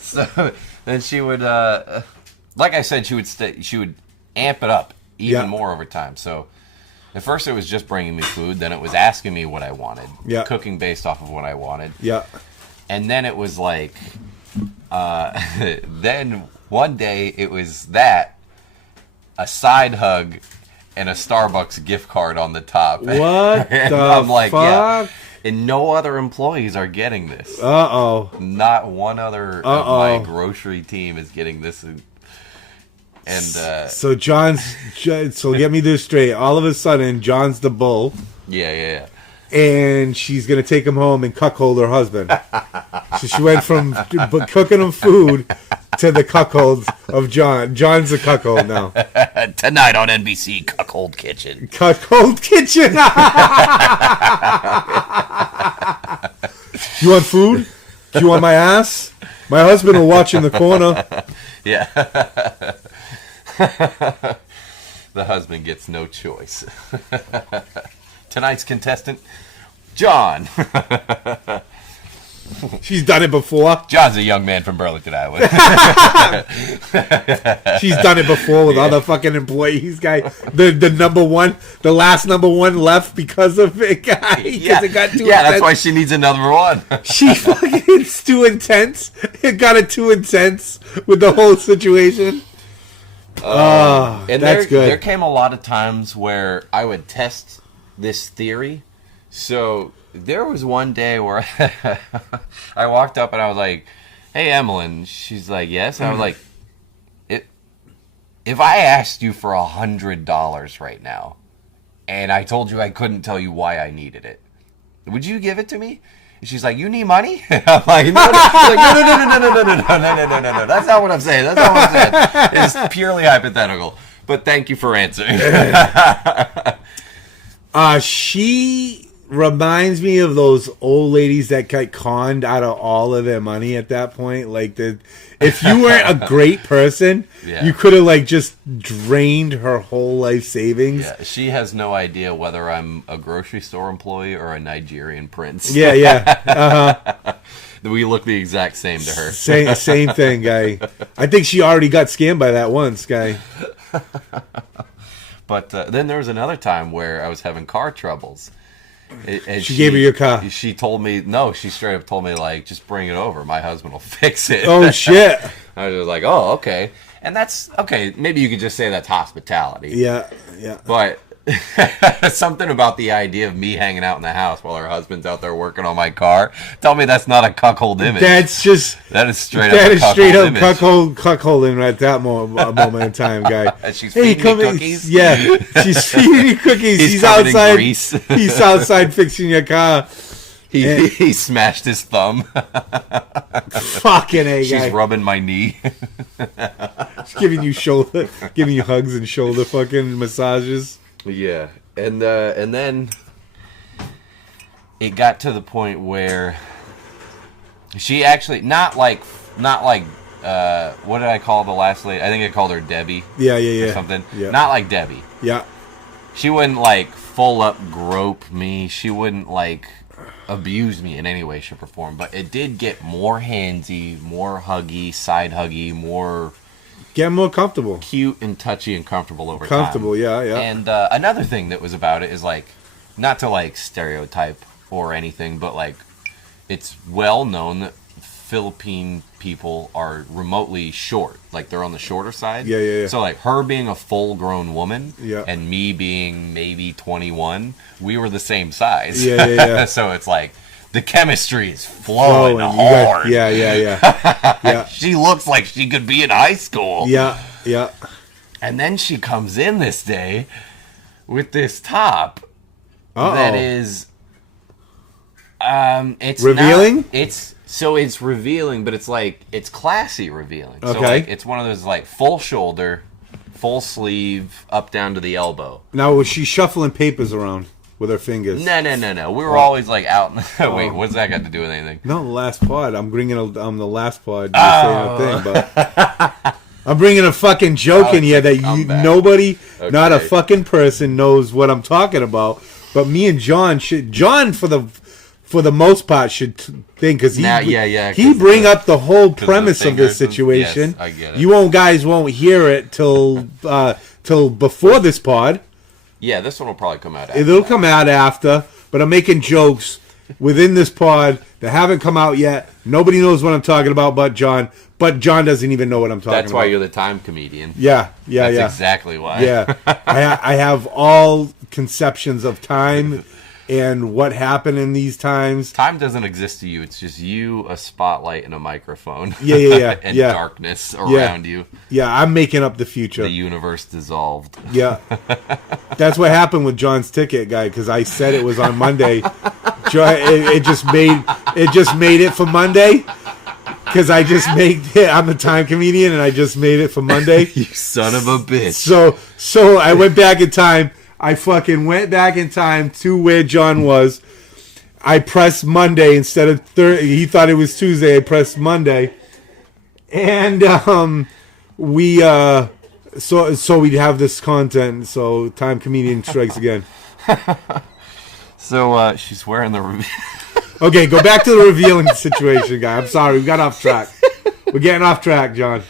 So then she would, like I said, she would amp it up even more over time. So at first it was just bringing me food. Then it was asking me what I wanted, cooking based off of what I wanted. Yeah. And then it was like, then one day it was that, a side hug, and a Starbucks gift card on the top. What and the I'm like, fuck? Yeah. And no other employees are getting this. Uh-oh. Not one other of my grocery team is getting this. And so so get me this straight. All of a sudden, John's the bull. Yeah. And she's going to take him home and cuckold her husband. So she went from cooking him food to the cuckold of John. John's a cuckold now. Tonight on NBC, Cuckold Kitchen. Cuckold Kitchen. You want food? Do you want my ass? My husband will watch in the corner. Yeah. The husband gets no choice. Tonight's contestant, John. She's done it before. John's a young man from Burlington, Iowa. She's done it before with other fucking employees, guy. The number one, the last number one left because of it, guy. It got too intense. That's why she needs another one. She fucking, it's too intense. It got it too intense with the whole situation. And that's good. There came a lot of times where I would test this theory So there was one day where I walked up and I was like, "Hey, Emmeline." She's like, "Yes." And I was like, "If I asked you for $100 right now, and I told you I couldn't tell you why I needed it, would you give it to me?" And she's like, "You need money?" I'm like, "No, no." She's like, "No. That's not what I'm saying. That's not what I'm saying. It's purely hypothetical." But thank you for answering. She reminds me of those old ladies that got conned out of all of their money at that point. Like, if you weren't a great person, you could have like just drained her whole life savings. Yeah, she has no idea whether I'm a grocery store employee or a Nigerian prince. Yeah. We look the exact same to her. Same thing, guy. I think she already got scammed by that once, guy. But then there was another time where I was having car troubles. And she gave her your car. She told me, no, she straight up told me, like, just bring it over. My husband will fix it. Oh, shit. I was just like, oh, okay. And that's, okay, maybe you could just say that's hospitality. Yeah. But something about the idea of me hanging out in the house while her husband's out there working on my car. Tell me that's not a cuckold image. That is straight up cuckolding at that moment in time, guy. And she's feeding me cookies. Yeah, she's feeding you cookies. He's outside. He's outside fixing your car. He smashed his thumb. Fucking A, guy. She's rubbing my knee. She's giving you hugs and shoulder fucking massages. Yeah, and then it got to the point where she actually not like what did I call the last lady? I think I called her Debbie. Yeah. Or something. Yeah. Not like Debbie. Yeah. She wouldn't like full up grope me. She wouldn't like abuse me in any way, shape, or form. But it did get more handsy, more huggy, side huggy, more. Get more comfortable. Cute and touchy and comfortable over time. Comfortable, yeah. And another thing that was about it is, like, not to, like, stereotype or anything, but, like, it's well known that Philippine people are remotely short. Like, they're on the shorter side. Yeah. So, like, her being a full-grown woman and me being maybe 21, we were the same size. Yeah. So it's like, the chemistry is flowing hard. Yeah. She looks like she could be in high school. Yeah. And then she comes in this day with this top that is, it's revealing. It's revealing, but it's like it's classy revealing. Okay. So like it's one of those like full shoulder, full sleeve, up down to the elbow. Now was she shuffling papers around with her fingers? No. We were always like out. Wait, what's that got to do with anything? No, the last pod. I'm the last pod. You're saying a thing, but I'm bringing a fucking joke in here that nobody, not a fucking person, knows what I'm talking about. But me and John for the most part should think because he bring up the whole premise of this situation. Yes, I get it. You guys won't hear it till before this pod. Yeah, this one will probably come out after. It'll come out after, but I'm making jokes within this pod that haven't come out yet. Nobody knows what I'm talking about but John. But John doesn't even know what I'm talking about. That's why you're the time comedian. Yeah. That's exactly why. Yeah. I have all conceptions of time and what happened in these times. Time doesn't exist to you. It's just you, a spotlight, and a microphone. Yeah. And darkness around you. Yeah, I'm making up the future. The universe dissolved. Yeah. That's what happened with John's ticket, guy, because I said it was on Monday. It just made it for Monday. Because I'm a time comedian, and I just made it for Monday. You son of a bitch. So I went back in time. I fucking went back in time to where John was. I pressed Monday instead of he thought it was Tuesday. I pressed Monday, and we so we'd have this content. So time comedian strikes again. So she's wearing the. Okay, go back to the revealing situation, guy. I'm sorry, we got off track. We're getting off track, John.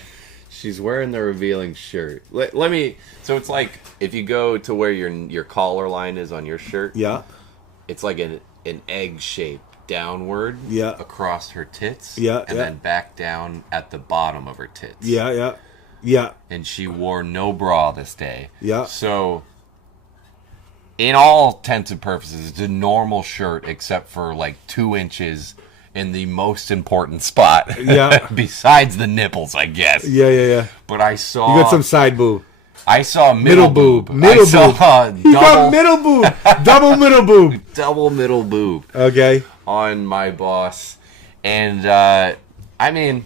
She's wearing the revealing shirt. Let me. So it's like if you go to where your collar line is on your shirt. Yeah. It's like an egg shape downward. Yeah. Across her tits. Yeah. And then back down at the bottom of her tits. Yeah. And she wore no bra this day. Yeah. So in all intents and purposes, it's a normal shirt except for like 2 inches in the most important spot. Yeah. Besides the nipples, I guess. Yeah. But I saw... You got some side boob. I saw middle boob. Middle I saw boob. You got middle boob. Double middle boob. Double middle boob. Okay. On my boss. And, I mean,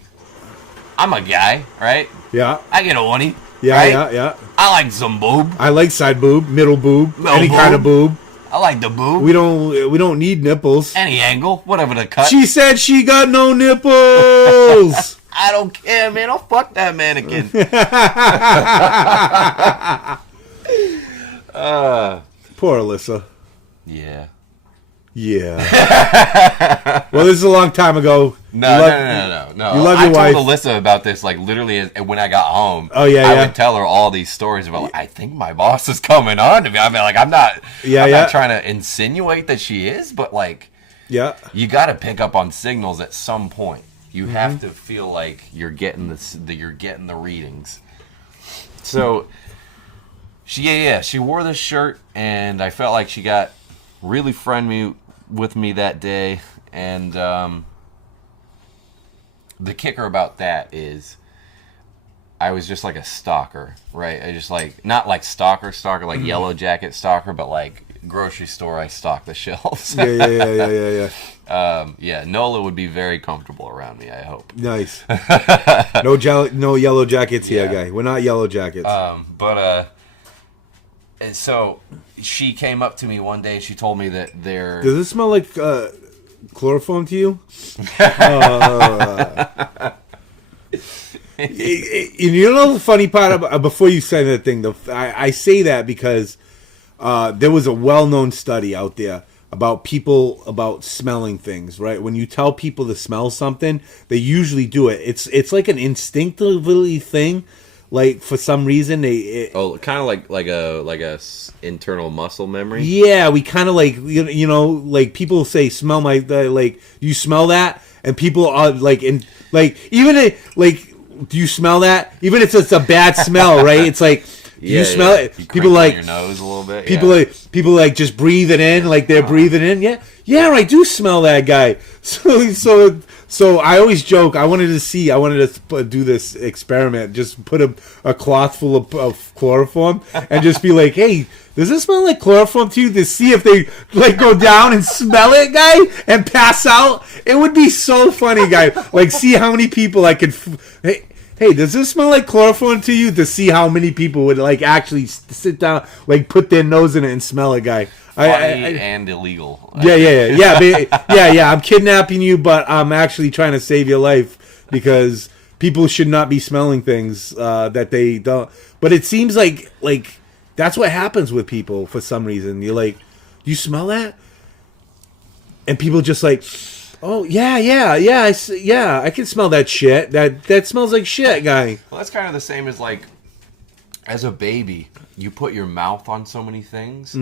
I'm a guy, right? Yeah. I get a oneie. Yeah, right? yeah. I like some boob. I like side boob, middle boob, any kind of boob. I like the boob. We don't need nipples. Any angle, whatever the cut. She said she got no nipples. I don't care, man. I'll fuck that mannequin. Poor Alyssa. Yeah. Yeah. Well, this is a long time ago. No. You love your wife. I told Alyssa about this, like, literally when I got home. Oh, yeah, I would tell her all these stories about, like, I think my boss is coming on to me. I mean, like, I'm not trying to insinuate that she is, but, like, you got to pick up on signals at some point. You have to feel like you're getting the readings. So, she wore this shirt, and I felt like she got really friendly with me that day. And the kicker about that is I was just like a stalker, right? I just like, not like stalker, like Yellow Jacket stalker, but like grocery store, I stock the shelves. Yeah. Nola would be very comfortable around me, I hope. Nice. No Yellow Jackets here, guy. We're not Yellow Jackets. And so she came up to me one day and she told me that they're... Does it smell like chloroform to you? You know the funny part about, before you say that thing, I say that because there was a well-known study out there about smelling things, right? When you tell people to smell something, they usually do it. It's like an instinctively thing. Like for some reason kind of like a internal muscle memory. Yeah, we kind of like you know like people say smell my like you smell that, and people are like do you smell that? Even if it's a bad smell, right? It's like you smell it. People like your nose a little bit. People like just breathe it in, like they're breathing in. Yeah, I do smell that guy. So I always joke. I wanted to do this experiment. Just put a cloth full of chloroform and just be like, hey, does this smell like chloroform to you? To see if they like go down and smell it, guy, and pass out. It would be so funny, guy. Like, see how many people I could. Hey, does this smell like chloroform to you? To see how many people would like actually sit down, like put their nose in it and smell it, guy. And illegal. Yeah. I'm kidnapping you, but I'm actually trying to save your life because people should not be smelling things that they don't. But it seems like that's what happens with people for some reason. You're like, you smell that, and people just like, oh yeah, I can smell that shit. That smells like shit, guy. Well, that's kind of the same as like, as a baby, you put your mouth on so many things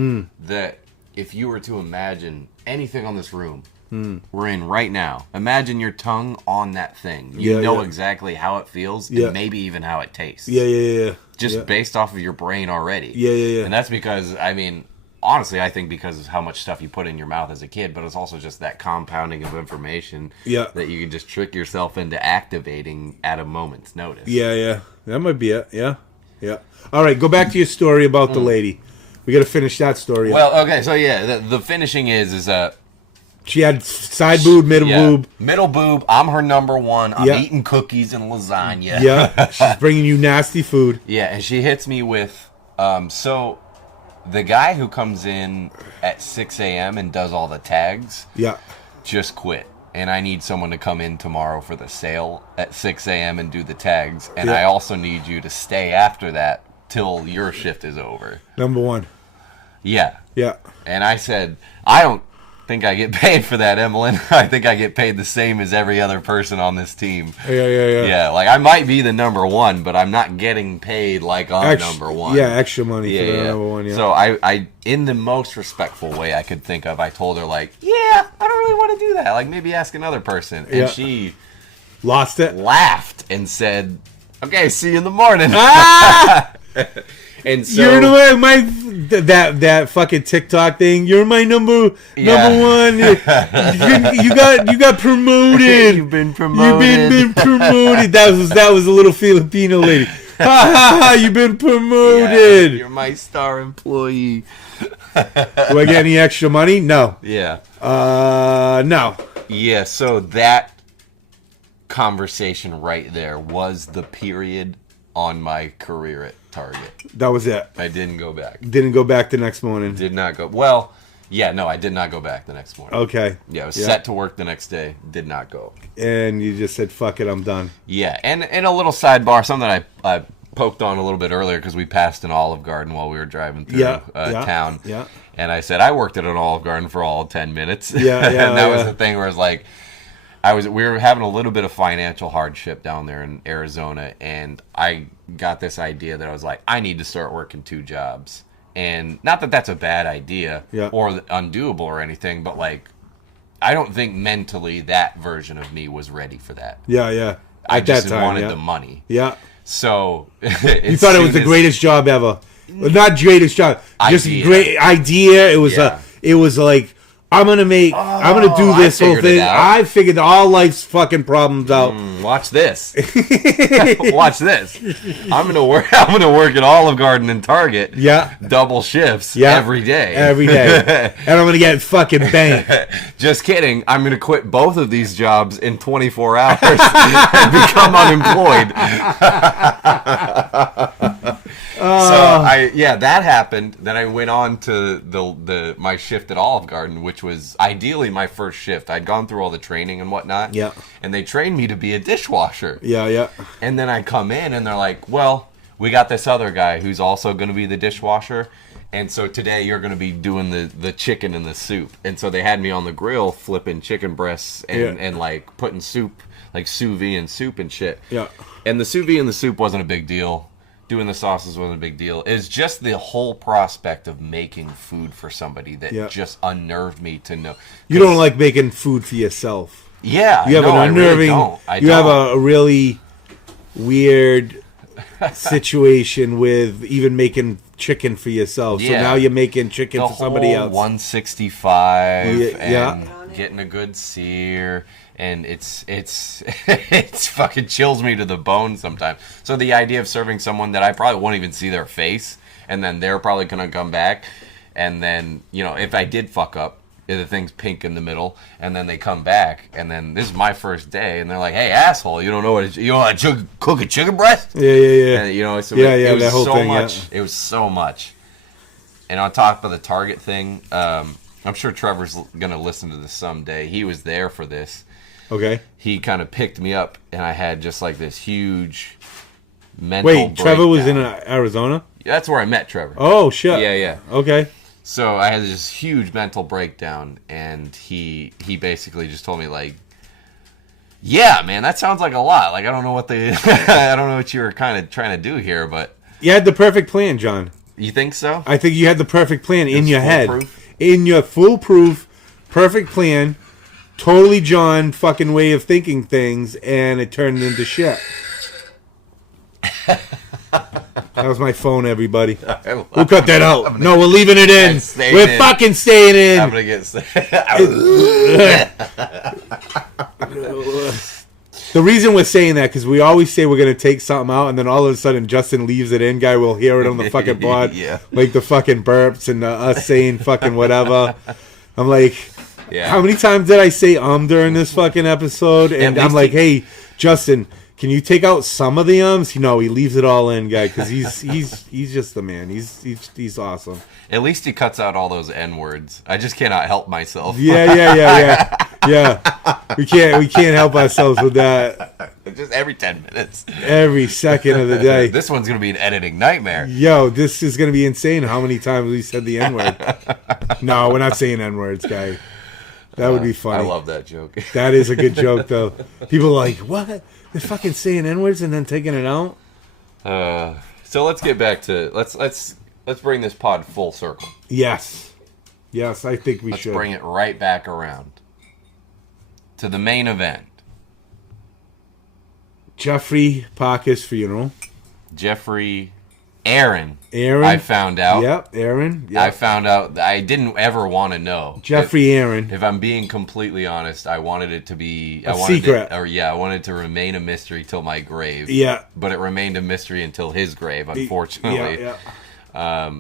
that if you were to imagine anything on this room we're in right now, imagine your tongue on that thing. You know exactly how it feels and maybe even how it tastes. Yeah. Just based off of your brain already. Yeah. And that's because, I mean, honestly, I think because of how much stuff you put in your mouth as a kid, but it's also just that compounding of information that you can just trick yourself into activating at a moment's notice. Yeah. That might be it. Yeah. All right, go back to your story about the lady. We got to finish that story. Well, okay, so the finishing is that she had side boob, middle boob. Middle boob. I'm her number one. I'm eating cookies and lasagna. Yeah, she's bringing you nasty food. Yeah, and she hits me with, so the guy who comes in at 6 a.m. and does all the tags just quit. And I need someone to come in tomorrow for the sale at 6 a.m. and do the tags. And I also need you to stay after that till your shift is over. Number one. Yeah. Yeah. And I said, I don't think I get paid for that, Emmeline. I think I get paid the same as every other person on this team. Yeah. Yeah, like I might be the number one, but I'm not getting paid like I'm number one. Yeah, extra money for the number one, yeah. So I, in the most respectful way I could think of, I told her like, I don't really want to do that. Like maybe ask another person. And she lost it, laughed and said, okay, see you in the morning. Ah! And so you're the way that fucking TikTok thing. You're my number one. You got promoted. You've been promoted. Been promoted. That was a little Filipino lady. Ha ha ha! You've been promoted. Yeah, you're my star employee. Do I get any extra money? No. Yeah. No. Yeah. So that conversation right there was the period on my career at Target. That was it. I didn't go back. Didn't go back the next morning. Did not go. Well, yeah, no, I did not go back the next morning. Okay. Yeah, I was set to work the next day. Did not go. And you just said, "Fuck it, I'm done." Yeah, and a little sidebar, something I poked on a little bit earlier because we passed an Olive Garden while we were driving through town. Yeah. And I said I worked at an Olive Garden for all 10 minutes. Yeah. And that was the thing where it's like, we were having a little bit of financial hardship down there in Arizona, and I got this idea that I was like, I need to start working 2 jobs. And not that that's a bad idea or undoable or anything, but like, I don't think mentally that version of me was ready for that. Yeah. I just wanted the money. Yeah. So you thought it was the greatest job ever. Not greatest job, just Idea. great idea. It was like, I'm gonna do this whole thing. I figured all life's fucking problems out. Watch this. Watch this. I'm gonna work at Olive Garden and Target. Yeah. Double shifts every day. And I'm gonna get fucking banked. Just kidding. I'm gonna quit both of these jobs in 24 hours and become unemployed. That happened. Then I went on to my shift at Olive Garden, which was ideally my first shift. I'd gone through all the training and whatnot. Yeah. And they trained me to be a dishwasher. Yeah. And then I come in and they're like, well, we got this other guy who's also going to be the dishwasher. And so today you're going to be doing the chicken and the soup. And so they had me on the grill flipping chicken breasts and like putting soup, like sous vide and soup and shit. Yeah. And the sous vide and the soup wasn't a big deal. Doing the sauces wasn't a big deal. It's just the whole prospect of making food for somebody that just unnerved me to know. You don't like making food for yourself. Yeah, you have an unnerving. I have a really weird situation with even making chicken for yourself. So now you're making chicken for somebody else. 165 and getting a good sear. And it's fucking chills me to the bone sometimes. So the idea of serving someone that I probably won't even see their face, and then they're probably gonna come back, and then if I did fuck up, the thing's pink in the middle, and then they come back, and then this is my first day, and they're like, "Hey, asshole, you don't know what you want to cook a chicken breast?" Yeah. And, it was that whole so thing, much. It was so much. And on top of the Target thing, I'm sure Trevor's gonna listen to this someday. He was there for this. Okay. He kind of picked me up, and I had just like this huge mental Wait, Trevor breakdown. was in Arizona? That's where I met Trevor. Oh, shit. Yeah. Okay. So I had this huge mental breakdown, and he basically just told me, like, yeah, man, that sounds like a lot. Like, I don't know what you were kind of trying to do here, but... You had the perfect plan, John. You think so? I think you had the perfect plan in your head. Foolproof? In your foolproof, perfect plan... Totally John fucking way of thinking things, and it turned into shit. That was my phone, everybody. We'll cut that out. No, we're leaving it in. We're fucking staying in. I'm gonna get... The reason we're saying that, because we always say we're going to take something out, and then all of a sudden Justin leaves it in, guy. We'll hear it on the fucking pod. Yeah. Like the fucking burps and us saying fucking whatever. I'm like... Yeah. How many times did I say during this fucking episode? And I'm like, hey, Justin, can you take out some of the ums? No, he leaves it all in, guy, because he's just the man. He's awesome. At least he cuts out all those N words. I just cannot help myself. Yeah. We can't help ourselves with that. Just every 10 minutes. Every second of the day. This one's gonna be an editing nightmare. Yo, this is gonna be insane. How many times we said the N word? No, we're not saying N words, guy. That would be funny. I love that joke. That is a good joke, though. People are like, what? They're fucking saying N-words and then taking it out? So let's get back to... Let's bring this pod full circle. Yes, I think we should. Let's bring it right back around to the main event. Jeffrey Parker's funeral. Jeffrey Aaron. Aaron. I found out. Yep, Aaron. Yep. I found out. I didn't ever want to know. Jeffrey Aaron. If I'm being completely honest, I wanted it to be a secret. I wanted it to remain a mystery till my grave. Yeah. But it remained a mystery until his grave, unfortunately. Yeah.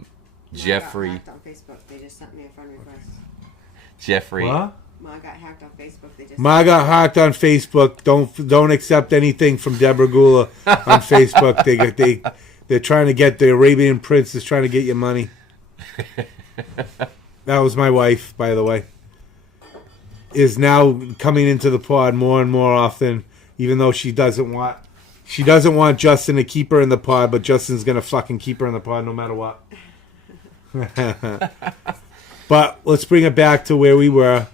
Jeffrey. I got hacked on Facebook. They just sent me a friend request. Jeffrey. What? Ma got hacked on Facebook. Ma got hacked on Facebook. Don't accept anything from Deborah Gula on Facebook. They're trying to get the Arabian Prince is trying to get your money. That was my wife, by the way. Is now coming into the pod more and more often, even though she doesn't want Justin to keep her in the pod, but Justin's gonna fucking keep her in the pod no matter what. But let's bring it back to where we were.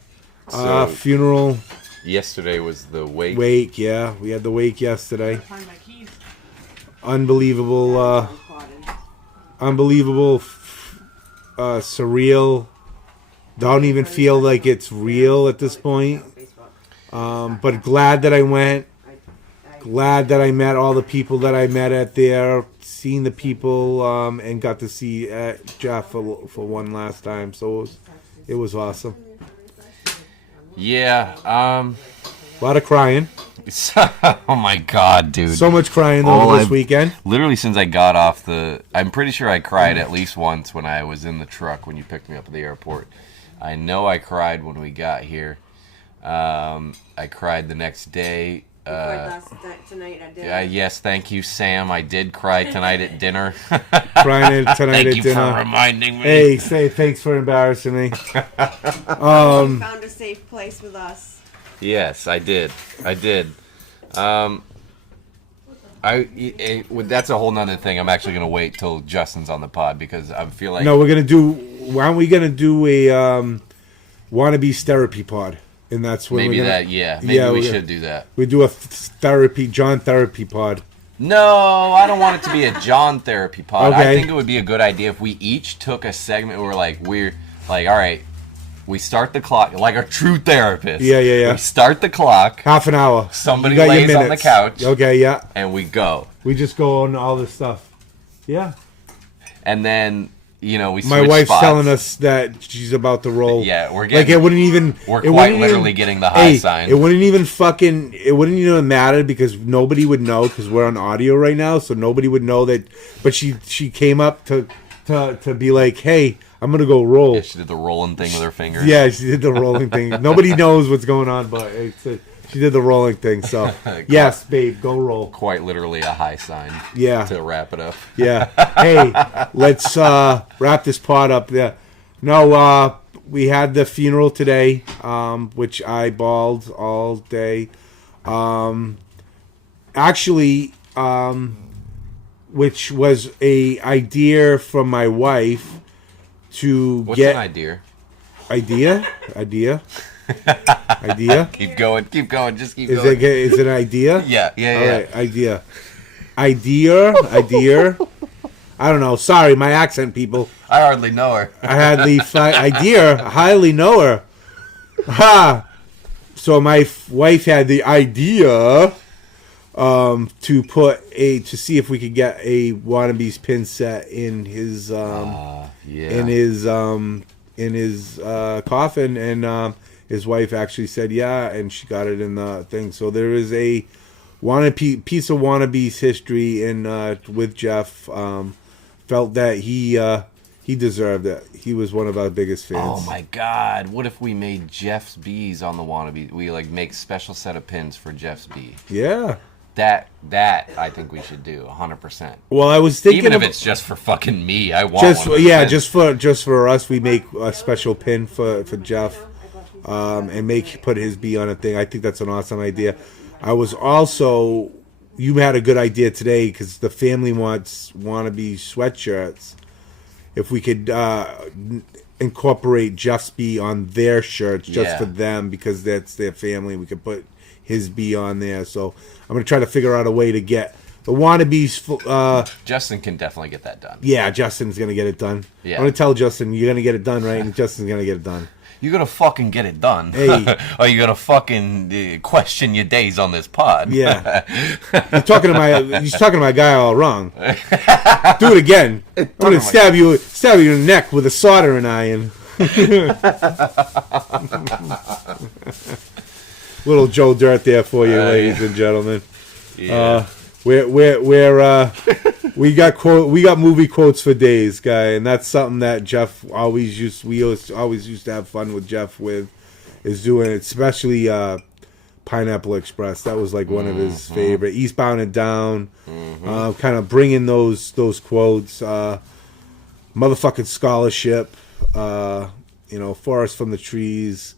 Funeral. Yesterday was the wake. Wake, yeah. We had the wake yesterday. Unbelievable, surreal. Don't even feel like it's real at this point. But glad that I went. Glad that I met all the people that I met at there. Seen the people and got to see Jeff for one last time. So it was awesome. Yeah. A lot of crying. Oh my god, dude. So much crying though this weekend. Literally since I got off I'm pretty sure I cried at least once when I was in the truck when you picked me up at the airport. I know I cried when we got here. I cried the next day. Tonight at dinner. Yes, thank you, Sam. I did cry tonight at dinner. Crying tonight at dinner. Thank you for reminding me. Hey, say thanks for embarrassing me. You found a safe place with us. Yes, I did. That's a whole nother thing. I'm actually gonna wait till Justin's on the pod because I feel like why aren't we gonna do a Wannabeez therapy pod? And that's when maybe we should do that. We do a John therapy pod. No, I don't want it to be a John therapy pod. Okay. I think it would be a good idea if we each took a segment where we're like, all right, we start the clock like a true therapist. Yeah. We start the clock. Half an hour. Somebody lays on the couch. Okay, yeah. And we go. We just go on all this stuff. Yeah. And then we switch My wife's spots. telling us that she's about to roll. Yeah, we're getting. Like it wouldn't even. We're quite literally getting the high sign. It wouldn't even matter because nobody would know because we're on audio right now, so nobody would know that. But she came up to be like, hey, I'm gonna go roll. Yeah, she did the rolling thing with her fingers. Yeah, she did the rolling thing. Nobody knows what's going on, but she did the rolling thing. So yes, babe, go roll. Quite literally a high sign. Yeah. To wrap it up. Yeah. Hey, let's wrap this pod up. Yeah. No, we had the funeral today, which I bawled all day. Actually, which was a idea from my wife to What's get an idea? Idea. Keep going. Just keep Is going. it an idea? Yeah. All right, idea. I don't know. Sorry, my accent, people. I hardly know her. I had the highly know her. Ha! So my wife had the idea to see if we could get a Wannabeez pin set in his coffin, and his wife actually said yeah, and she got it in the thing. So there is a piece of Wannabeez history in with Jeff. Felt that he deserved it. He was one of our biggest fans. Oh my God! What if we made Jeff's bees on the Wannabeez? We make special set of pins for Jeff's bee. Yeah. That I think we should do 100%. Well, I was thinking even if it's just for fucking me, I want one. Just for us, we make a special pin for Jeff, and put his bee on a thing. I think that's an awesome idea. I was also, you had a good idea today because the family wants Wannabeez sweatshirts. If we could incorporate Jeff's bee on their shirts just for them because that's their family, we could put his bee on there. So I'm going to try to figure out a way to get The Wannabeez. Justin can definitely get that done. Yeah, Justin's gonna get it done. Yeah. I'm gonna tell Justin you're gonna get it done, right? And Justin's gonna get it done. You gotta fucking get it done. Hey. Or you gotta fucking question your days on this pod. Yeah. He's talking to my guy all wrong. Do it again. I'm gonna stab you in the neck with a soldering iron. Little Joe Dirt there for you, ladies and gentlemen. Yeah. We got movie quotes for days, guy, and that's something that Jeff always used. We always used to have fun with Jeff with, is doing it, especially Pineapple Express. That was like one of his favorite. Eastbound and Down, kind of bringing those quotes. Motherfucking Scholarship, Forest from the Trees.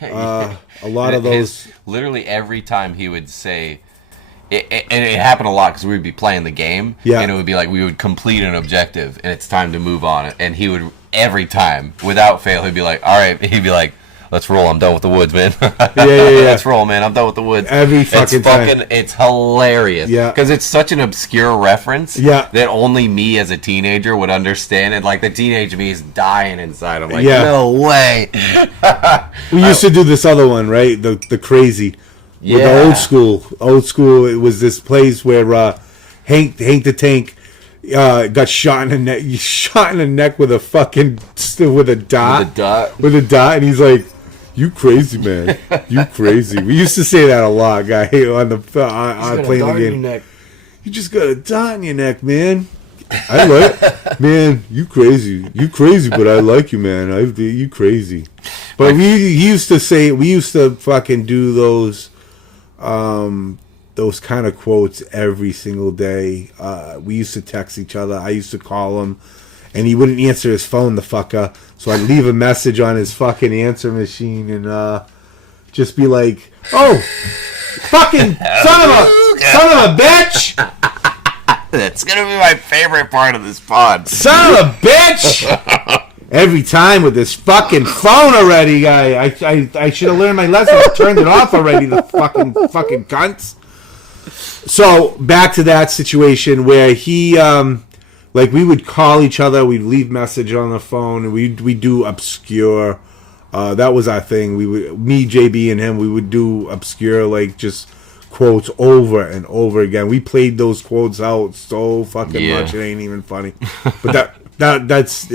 A lot of those. Literally every time he would say. And it happened a lot because we would be playing the game, and it would be like we would complete an objective, and it's time to move on. And he would, every time, without fail, he'd be like, all right, he'd be like, let's roll, I'm done with the woods, man. Yeah. Let's roll, man, I'm done with the woods. Every fucking time. It's hilarious. Yeah. Because it's such an obscure reference that only me as a teenager would understand. And, like, the teenage me is dying inside. I'm like, no way. We used to do this other one, right? The Crazy. Yeah. With the old school, it was this place where Hank the Tank got shot in the neck with a fucking with a dot, and he's like, "You crazy, man, you crazy." We used to say that a lot, guy, on playing the game. You just got a dot in your neck, man. I like, man, you crazy, but I like you, man. You crazy. But we used to fucking do those kind of quotes every single day. We used to text each other. I used to call him, and he wouldn't answer his phone, the fucker. So I'd leave a message on his fucking answer machine and just be like, "Oh, fucking son of a bitch!" That's gonna be my favorite part of this pod. Son of a bitch! Every time with this fucking phone already, guy. I should have learned my lesson. I turned it off already, the fucking cunts. So, back to that situation where he, we would call each other, we'd leave message on the phone, and we'd do obscure. That was our thing. Me, JB, and him, we would do obscure, just quotes over and over again. We played those quotes out so fucking much, it ain't even funny. But that's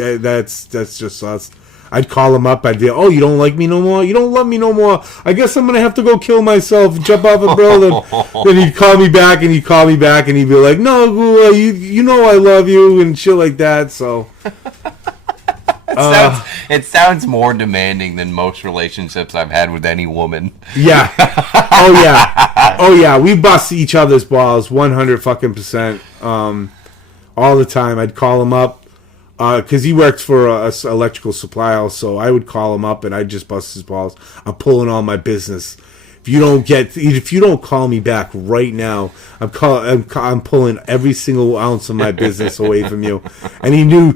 just us. I'd call him up. I'd be, "Oh, you don't like me no more? You don't love me no more? I guess I'm gonna have to go kill myself and jump off a building." Then he'd call me back, and he'd be like, "No, you know I love you," and shit like that. So it sounds more demanding than most relationships I've had with any woman. Yeah. Oh yeah. We bust each other's balls 100% all the time. I'd call him up. Because he worked for a electrical supply house, so I would call him up and I'd just bust his balls. I'm pulling all my business. If you don't call me back right now, I'm pulling every single ounce of my business away from you. And he knew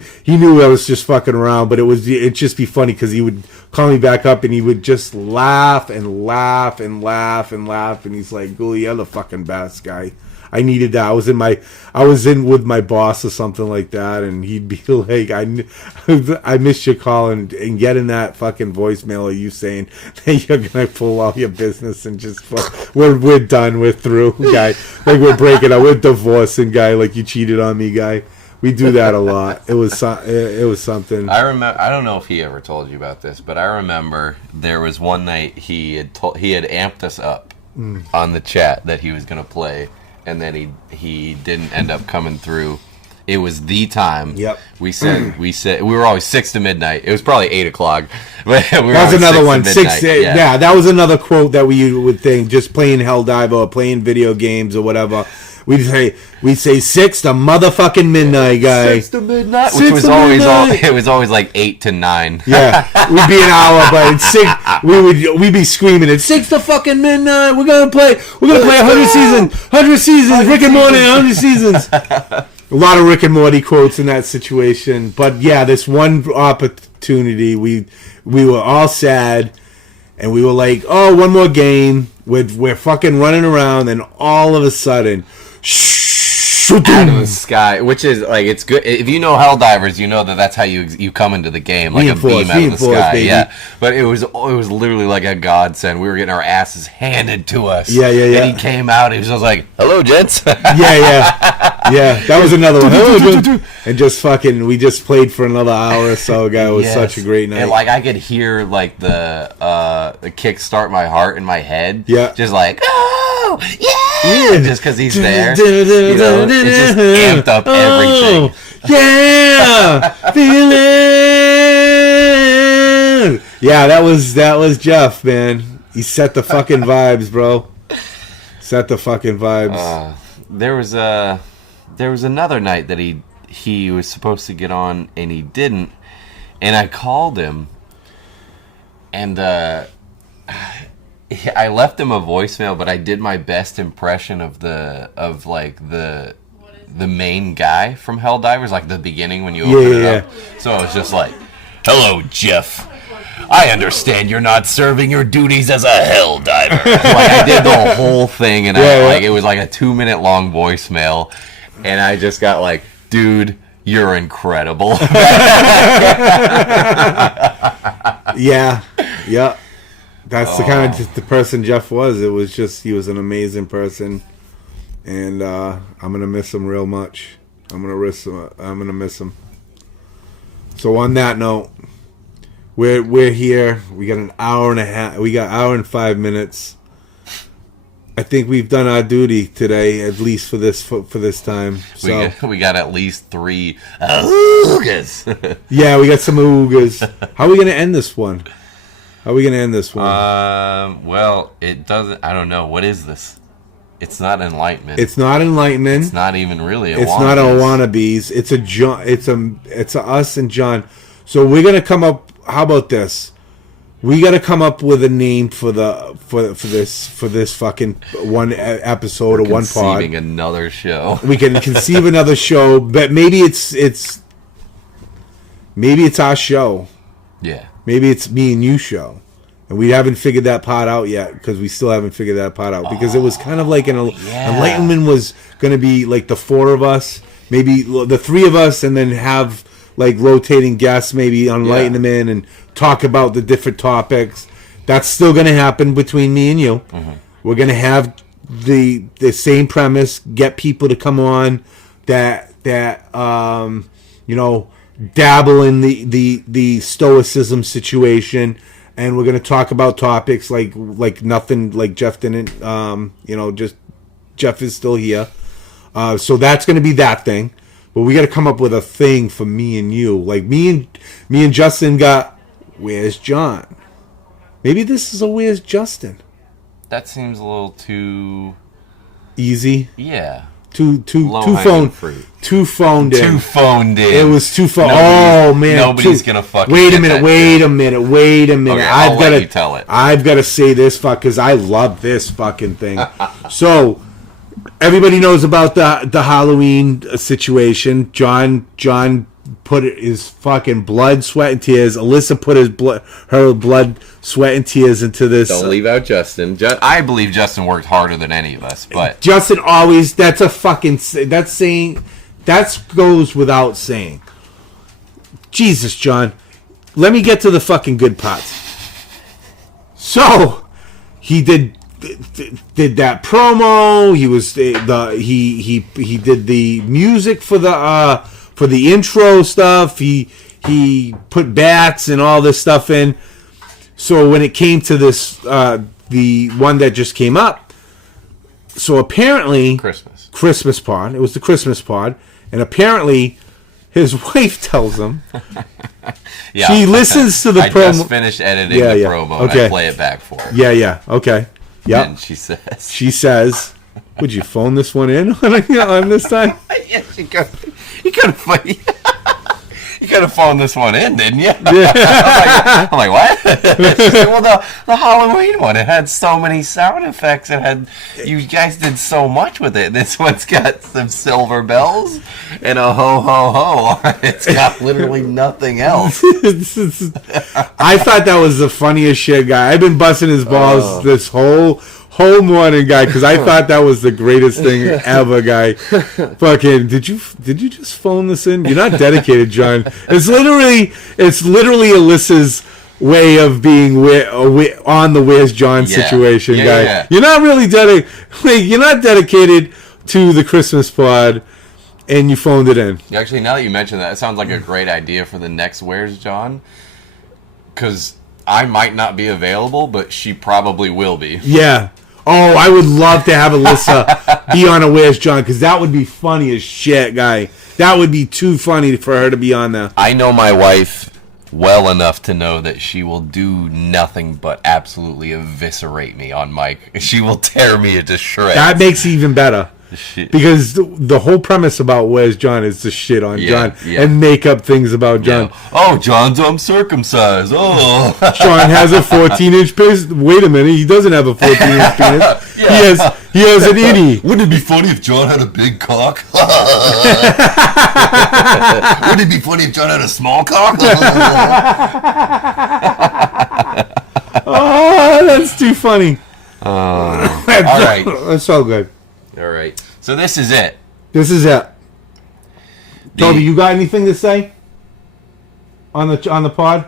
I was just fucking around, but it'd just be funny because he would call me back up and he would just laugh and laugh and laugh and laugh, and he's like, "Ghoulie, you're the fucking best, guy." I needed that. I was in with my boss or something like that, and he'd be like, I missed your call, and getting that fucking voicemail of you saying that you're gonna pull all your business and just we're done, we're through, guy. Like we're breaking up, we're divorcing, guy. Like you cheated on me, guy. We do that a lot. It was something. I remember. I don't know if he ever told you about this, but I remember there was one night he had amped us up on the chat that he was gonna play. And then he didn't end up coming through. It was the time. Yep. We said we were always 6 to midnight. It was probably 8 o'clock. But that was another one. 6. Yeah, that was another quote that we would think. Just playing Helldive or playing video games or whatever. We'd say 6 to motherfucking midnight, guy. 6 to midnight, which was always it was always like 8 to 9. Yeah, we'd be an hour, but at 6 we'd be screaming at 6 to fucking midnight. We're gonna play 100 seasons, Rick and Morty, 100 seasons. A lot of Rick and Morty quotes in that situation, but yeah, this one opportunity, we were all sad, and we were like, "Oh, one more game." We're fucking running around, and all of a sudden, shh. out of the sky, which is like it's good. If you know Helldivers, you know that's how you come into the game, like a beam out of the sky. Baby. Yeah, but it was literally like a godsend. We were getting our asses handed to us. Yeah. And he came out. He was just like, "Hello, gents." Yeah. That was another one. And just fucking, we just played for another hour or so. Guy, it was such a great night. And like I could hear like the kick start my heart in my head. Yeah, just like yeah, just because he's there. You know, it just amped up everything. Yeah, feeling. Yeah, that was Jeff, man. He set the fucking vibes, bro. Set the fucking vibes. There was another night that he was supposed to get on and he didn't, and I called him, and I left him a voicemail, but I did my best impression of the main guy from Helldivers, like the beginning when you open it up. So it was just like, "Hello, Jeff. I understand you're not serving your duties as a Helldiver." Like I did the whole thing, and it was like a 2-minute long voicemail, and I just got like, "Dude, you're incredible." Yeah. That's the kind of the person Jeff was. It was just, he was an amazing person, and I'm gonna miss him real much. I'm gonna miss him. So on that note, we're here. We got an hour and a half. We got hour and 5 minutes. I think we've done our duty today, at least for this time. So we got at least 3 oogas. Yeah, we got some oogas. How are we gonna end this one? Well, it doesn't. I don't know. What is this? It's not enlightenment. It's not enlightenment. It's not even really. It's not a Wannabeez. It's a John. It's a us and John. So we're gonna come up. How about this? We got to come up with a name for this fucking one episode or one pod. Conceiving another show. We can conceive another show, but maybe it's our show. Yeah. Maybe it's me and you show, and we haven't figured that part out yet, because we still haven't figured that part out, because it was kind of like enlightenment was going to be like the 4 of us, maybe the 3 of us, and then have like rotating guests, maybe enlighten them in and talk about the different topics. That's still going to happen between me and you. Mm-hmm. We're going to have the same premise, get people to come on that dabble in the stoicism situation, and we're going to talk about topics like nothing, like Jeff didn't, just Jeff is still here. So that's going to be that thing. But we got to come up with a thing for me and you. Like me and Justin got, where's John? Maybe this is a where's Justin. That seems a little too easy. Yeah. Too phoned in. Too phoned in. It was too phoned. Oh man. Nobody's gonna fucking. Wait a minute. Okay, I'll let you tell it. I've got to say this because I love this fucking thing. So. Everybody knows about the Halloween situation. John put his fucking blood, sweat, and tears. Alyssa put her blood, sweat, and tears into this. Don't leave out Justin. I believe Justin worked harder than any of us, but Justin always. That goes without saying. Jesus, John, let me get to the fucking good parts. So he did that promo. He was he did the music for the intro stuff. He put bats and all this stuff in. So when it came to this the one that just came up, so apparently Christmas pod. It was the Christmas pod, and apparently his wife tells him. Yeah. She listens to the promo. I just finished editing the promo. Okay. And I play it back for her. Yeah. Okay. Yep. And she says, "Would you phone this one in on this time?" Yes, you could. You could have. You could have phoned this one in, didn't you? Yeah. I'm like, what? She said, well, the Halloween one, it had so many sound effects. You guys did so much with it. This one's got some silver bells and a ho ho ho. It's got literally nothing else. I thought that was the funniest shit, guy. I've been busting his balls this whole whole morning, guy, because I thought that was the greatest thing ever, guy. Fucking, did you just phone this in? You're not dedicated, John. It's literally Alyssa's way of being on the Where's John situation, guy. Yeah. You're not really You're not dedicated to the Christmas pod, and you phoned it in. Actually, now that you mention that, it sounds like a great idea for the next Where's John. Because I might not be available, but she probably will be. Yeah. Oh, I would love to have Alyssa be on a Where's John, because that would be funny as shit, guy. That would be too funny for her to be on there. I know my wife well enough to know that she will do nothing but absolutely eviscerate me on mic. She will tear me into shreds. That makes it even better. Because the whole premise about Where's John is to shit on John and make up things about John. Yeah. Oh, John's uncircumcised. Oh. John has a 14-inch penis. Wait a minute, he doesn't have a 14-inch penis. Yeah. He has an innie. Wouldn't it be funny if John had a big cock? Wouldn't it be funny if John had a small cock? Oh, that's too funny. All right. That's so good. All right. So this is it. Toby, you got anything to say on the pod?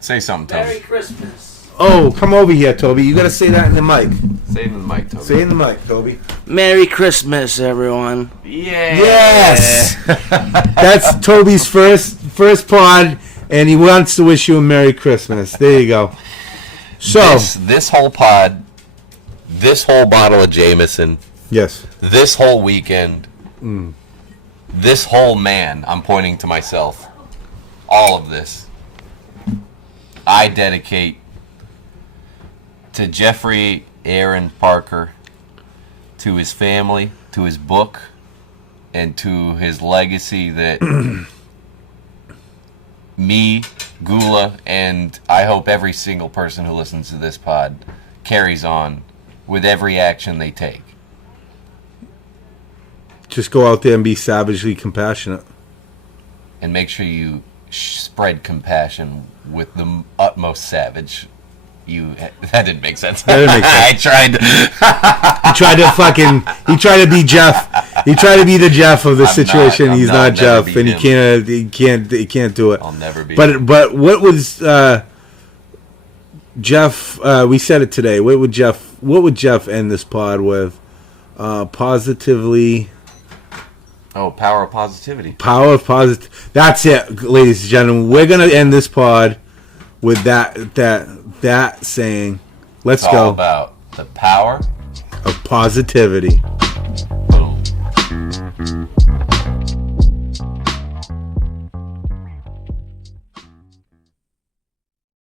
Say something, Toby. Merry Christmas. Oh, come over here, Toby. You got to say that in the mic. Say it in the mic, Toby. Say it in the mic, Toby. Merry Christmas, everyone. Yeah. Yes. That's Toby's first pod, and he wants to wish you a Merry Christmas. There you go. So this whole pod, this whole bottle of Jameson. Yes. This whole weekend, this whole man, I'm pointing to myself, all of this, I dedicate to Jeffrey Aaron Parker, to his family, to his book, and to his legacy that me, Gula, and I hope every single person who listens to this pod carries on with every action they take. Just go out there and be savagely compassionate. And make sure you spread compassion with the utmost savage. That didn't make sense. That didn't make sense. I tried. He tried to be Jeff. He tried to be the Jeff of the situation. He's not Jeff, and he can't do it. I'll never be. But what was Jeff? We said it today. What would Jeff end this pod with? Positively. Oh, power of positivity. Power of positive. That's it, ladies and gentlemen. We're gonna end this pod with that saying. Let's it's go. all about the power of positivity.